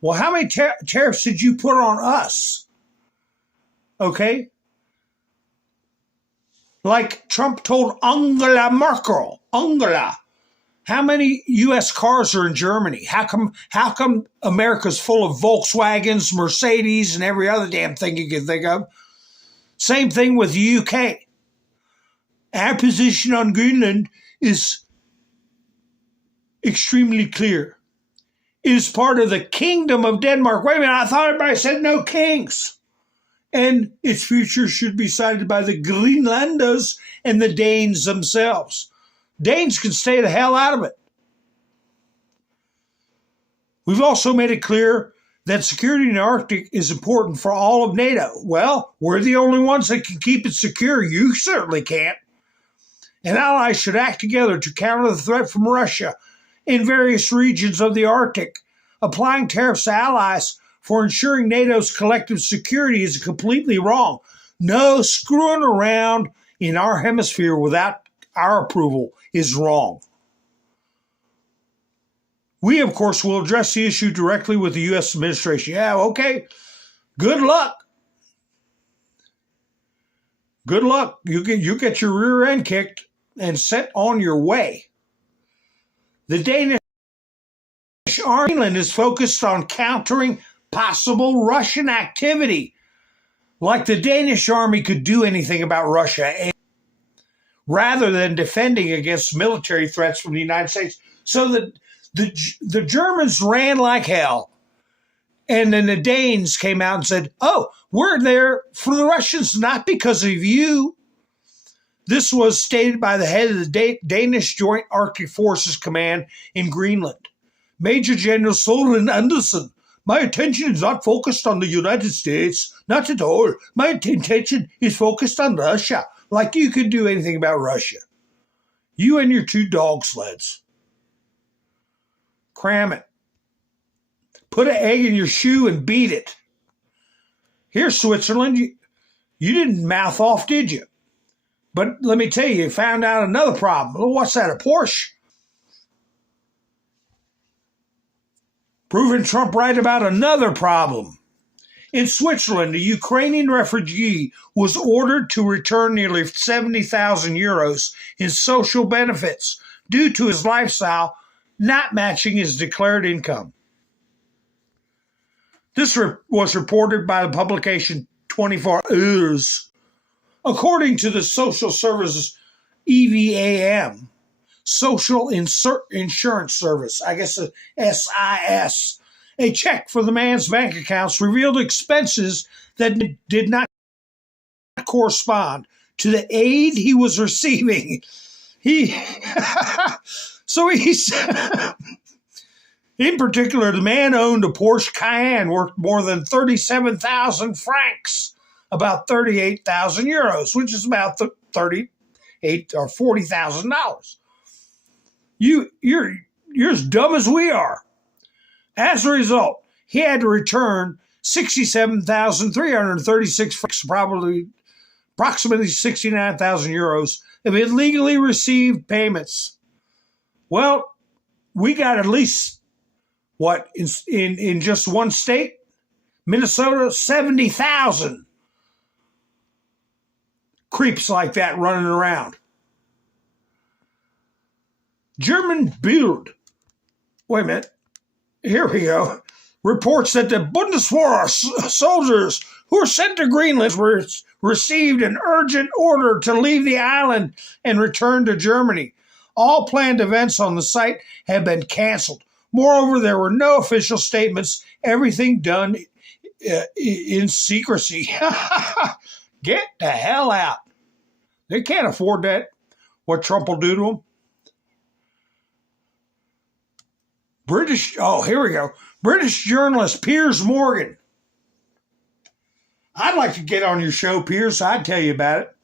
Well, how many tariffs did you put on us? Okay? Like Trump told Angela Merkel, how many U.S. cars are in Germany? How come America's full of Volkswagens, Mercedes, and every other damn thing you can think of? Same thing with the UK. Our position on Greenland is extremely clear. It is part of the Kingdom of Denmark. Wait a minute, I thought everybody said no kings. And its future should be decided by the Greenlanders and the Danes themselves. Danes can stay the hell out of it. We've also made it clear that security in the Arctic is important for all of NATO. Well, we're the only ones that can keep it secure. You certainly can't. And allies should act together to counter the threat from Russia in various regions of the Arctic. Applying tariffs to allies for ensuring NATO's collective security is completely wrong. No screwing around in our hemisphere without our approval is wrong. We, of course, will address the issue directly with the U.S. administration. Yeah, okay. Good luck. Good luck. You get your rear end kicked and set on your way. The Danish Army is focused on countering possible Russian activity. Like the Danish army could do anything about Russia, rather than defending against military threats from the United States. So the Germans ran like hell. And then the Danes came out and said, oh, we're there for the Russians, not because of you. This was stated by the head of the Danish Joint Arctic Forces Command in Greenland, Major General Soren Andersen. My attention is not focused on the United States, not at all. My attention is focused on Russia. Like you could do anything about Russia. You and your 2 dog sleds. Cram it. Put an egg in your shoe and beat it. Here, Switzerland, you didn't mouth off, did you? But let me tell you, you found out another problem. What's that, a Porsche? Proving Trump right about another problem. In Switzerland, a Ukrainian refugee was ordered to return nearly 70,000 euros in social benefits due to his lifestyle not matching his declared income. This was reported by the publication 24 Hours. According to the Social Services EVAM, Social Insurance Service, I guess a SIS, a check for the man's bank accounts revealed expenses that did not correspond to the aid he was receiving. So he's, in particular, the man owned a Porsche Cayenne worth more than 37,000 francs, about 38,000 euros, which is about $38 or $40,000. You're as dumb as we are. As a result, he had to return 67,336 francs, approximately 69,000 euros, of illegally received payments. Well, we got at least, in just one state, Minnesota, 70,000 creeps like that running around. German Bild, wait a minute, here we go, reports that the Bundeswehr soldiers who were sent to Greenland received an urgent order to leave the island and return to Germany. All planned events on the site have been canceled. Moreover, there were no official statements, everything done in secrecy. Get the hell out. They can't afford that, what Trump will do to them. Here we go. British journalist Piers Morgan. I'd like to get on your show, Piers. I'd tell you about it.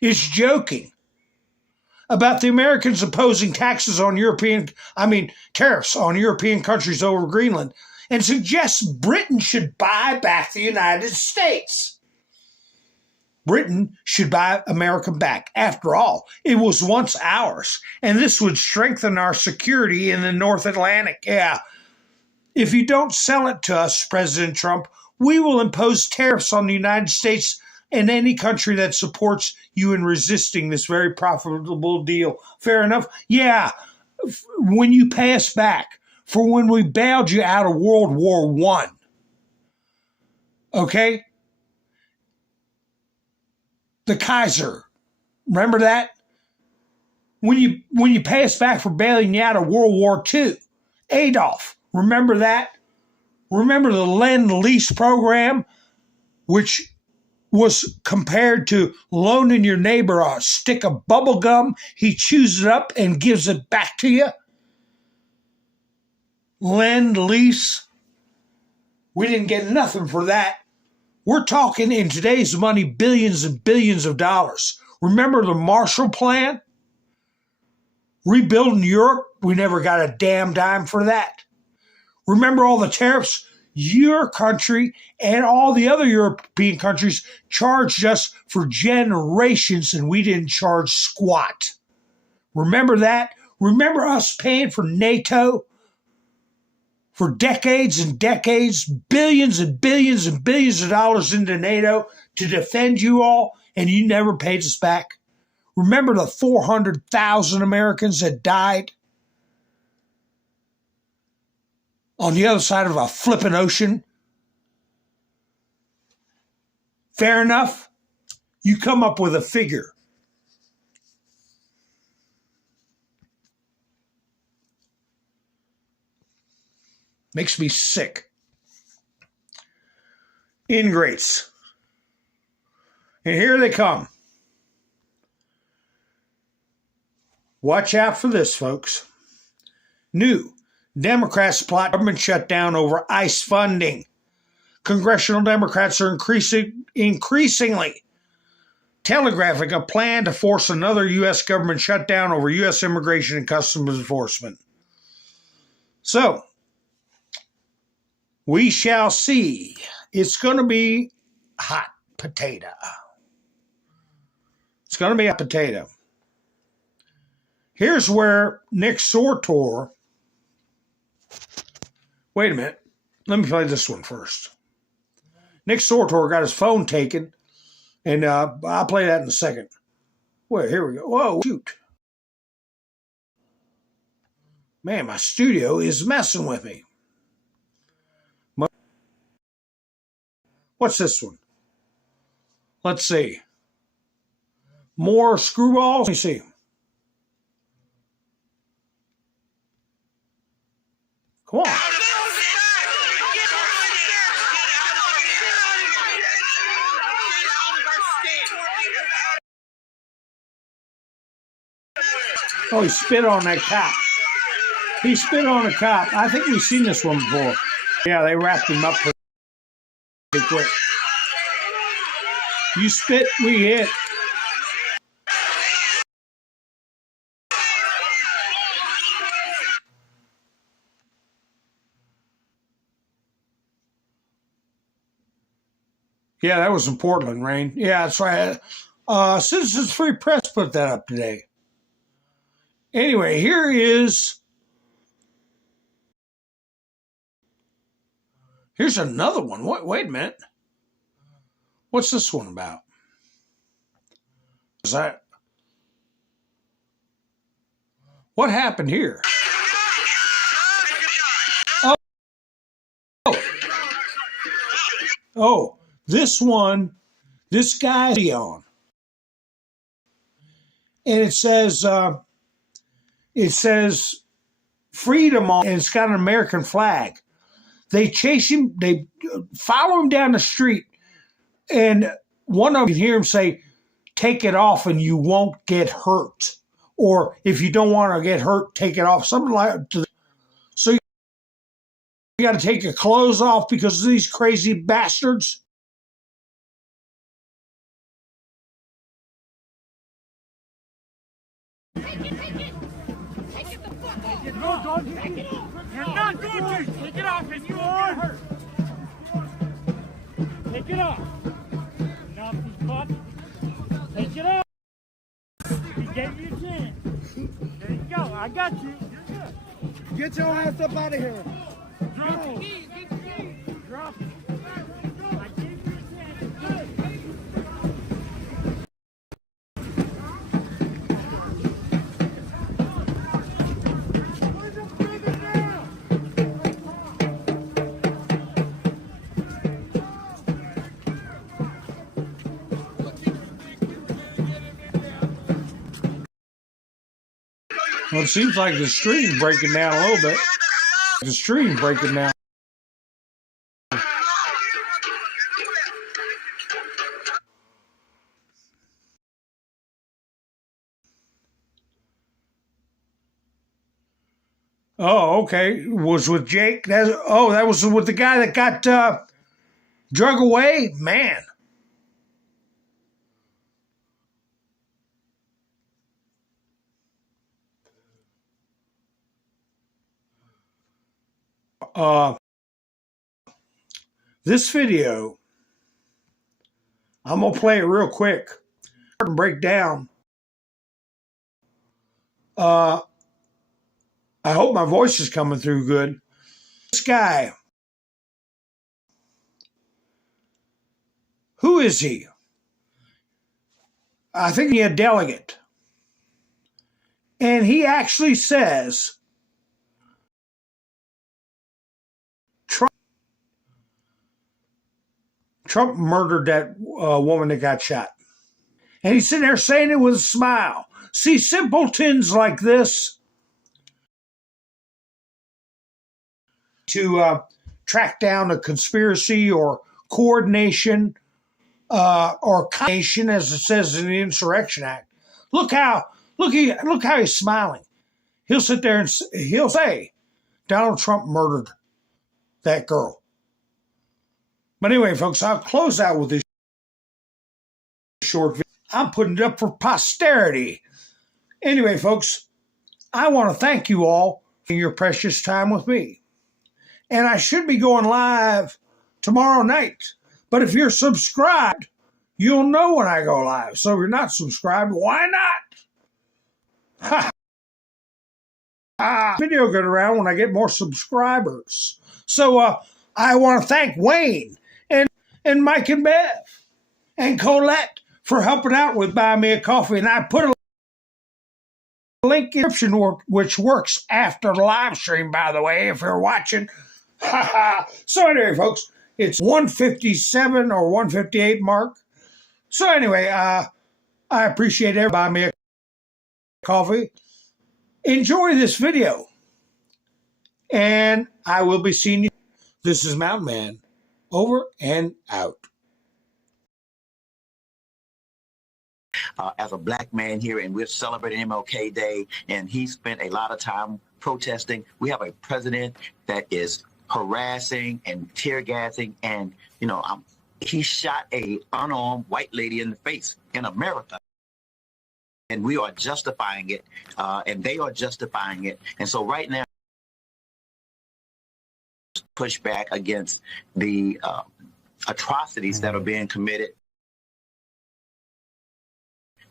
Is joking about the Americans opposing tariffs on European countries over Greenland, and suggests Britain should buy back the United States. Britain should buy America back. After all, it was once ours, and this would strengthen our security in the North Atlantic. Yeah. If you don't sell it to us, President Trump, we will impose tariffs on the United States and any country that supports you in resisting this very profitable deal. Fair enough? Yeah. When you pay us back for when we bailed you out of World War I. Okay? The Kaiser. Remember that? When you pay us back for bailing you out of World War II. Adolf. Remember that? Remember the Lend-Lease program, which was compared to loaning your neighbor a stick of bubble gum. He chews it up and gives it back to you. Lend-Lease. We didn't get nothing for that. We're talking in today's money billions and billions of dollars. Remember the Marshall Plan? Rebuilding Europe? We never got a damn dime for that. Remember all the tariffs your country and all the other European countries charged us for generations, and we didn't charge squat. Remember that? Remember us paying for NATO for decades and decades, billions and billions and billions of dollars into NATO to defend you all, and you never paid us back? Remember the 400,000 Americans that died on the other side of a flippin' ocean? Fair enough? You come up with a figure. Makes me sick. Ingrates. And here they come. Watch out for this, folks. New. Democrats plot government shutdown over ICE funding. Congressional Democrats are increasingly telegraphing a plan to force another U.S. government shutdown over U.S. immigration and customs enforcement. So, we shall see. It's going to be hot potato. It's going to be a potato. Here's where Nick Sortor. Wait a minute. Let me play this one first. Nick Sortor got his phone taken, and I'll play that in a second. Well, here we go. Whoa, shoot. Man, my studio is messing with me. What's this one? Let's see. More screwballs? Let me see. Come on. Oh, he spit on that cop. He spit on a cop. I think we've seen this one before. Yeah, they wrapped him up pretty quick. You spit, we hit. Yeah, that was in Portland, Rain. Yeah, that's right. Citizens Free Press put that up today. Anyway, here's another one. Wait a minute. What's this one about? What happened here? Oh, this one, this guy's on. And it says freedom on, and it's got an American flag. They chase him, they follow him down the street, and one of them, you can hear him say, "Take it off and you won't get hurt." Or if you don't want to get hurt, take it off. Something like that. So you got to take your clothes off because of these crazy bastards. No, don't take it off. You're not going to. Take it off and you won't get hurt. Take it off. Now, butt. Take it off. He gave you a chance. There you go. I got you. You're good. Get your ass up out of here. Drop it. Drop it. I gave you a chance. Well, it seems like the stream's breaking down a little bit. The stream's breaking down. Oh, okay. Was with Jake. That was with the guy that got drug away? Man. This video, I'm going to play it real quick and break down. I hope my voice is coming through good. This guy, who is he? I think he's a delegate. And he actually says Trump murdered that woman that got shot. And he's sitting there saying it with a smile. See, simpletons like this to track down a conspiracy or coordination or coordination, as it says in the Insurrection Act. Look how he's smiling. He'll sit there and he'll say, Donald Trump murdered that girl. But anyway, folks, I'll close out with this short video. I'm putting it up for posterity. Anyway, folks, I want to thank you all for your precious time with me. And I should be going live tomorrow night. But if you're subscribed, you'll know when I go live. So if you're not subscribed, why not? Video get around when I get more subscribers. So I want to thank Wayne and Mike and Bev and Colette for helping out with Buy Me a Coffee. And I put a link in the description, which works after the live stream, by the way, if you're watching. So anyway, folks, it's 157 or 158 mark. So anyway, I appreciate everybody. Buy Me a Coffee. Enjoy this video. And I will be seeing you. This is Mountain Man. Over and out. as a black man here, and we're celebrating MLK Day, and he spent a lot of time protesting. We have a president that is harassing and tear gassing, and he shot a unarmed white lady in the face in America. And we are justifying it, and they are justifying it. And so right now, push back against the atrocities that are being committed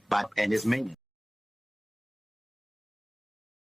by and his minions.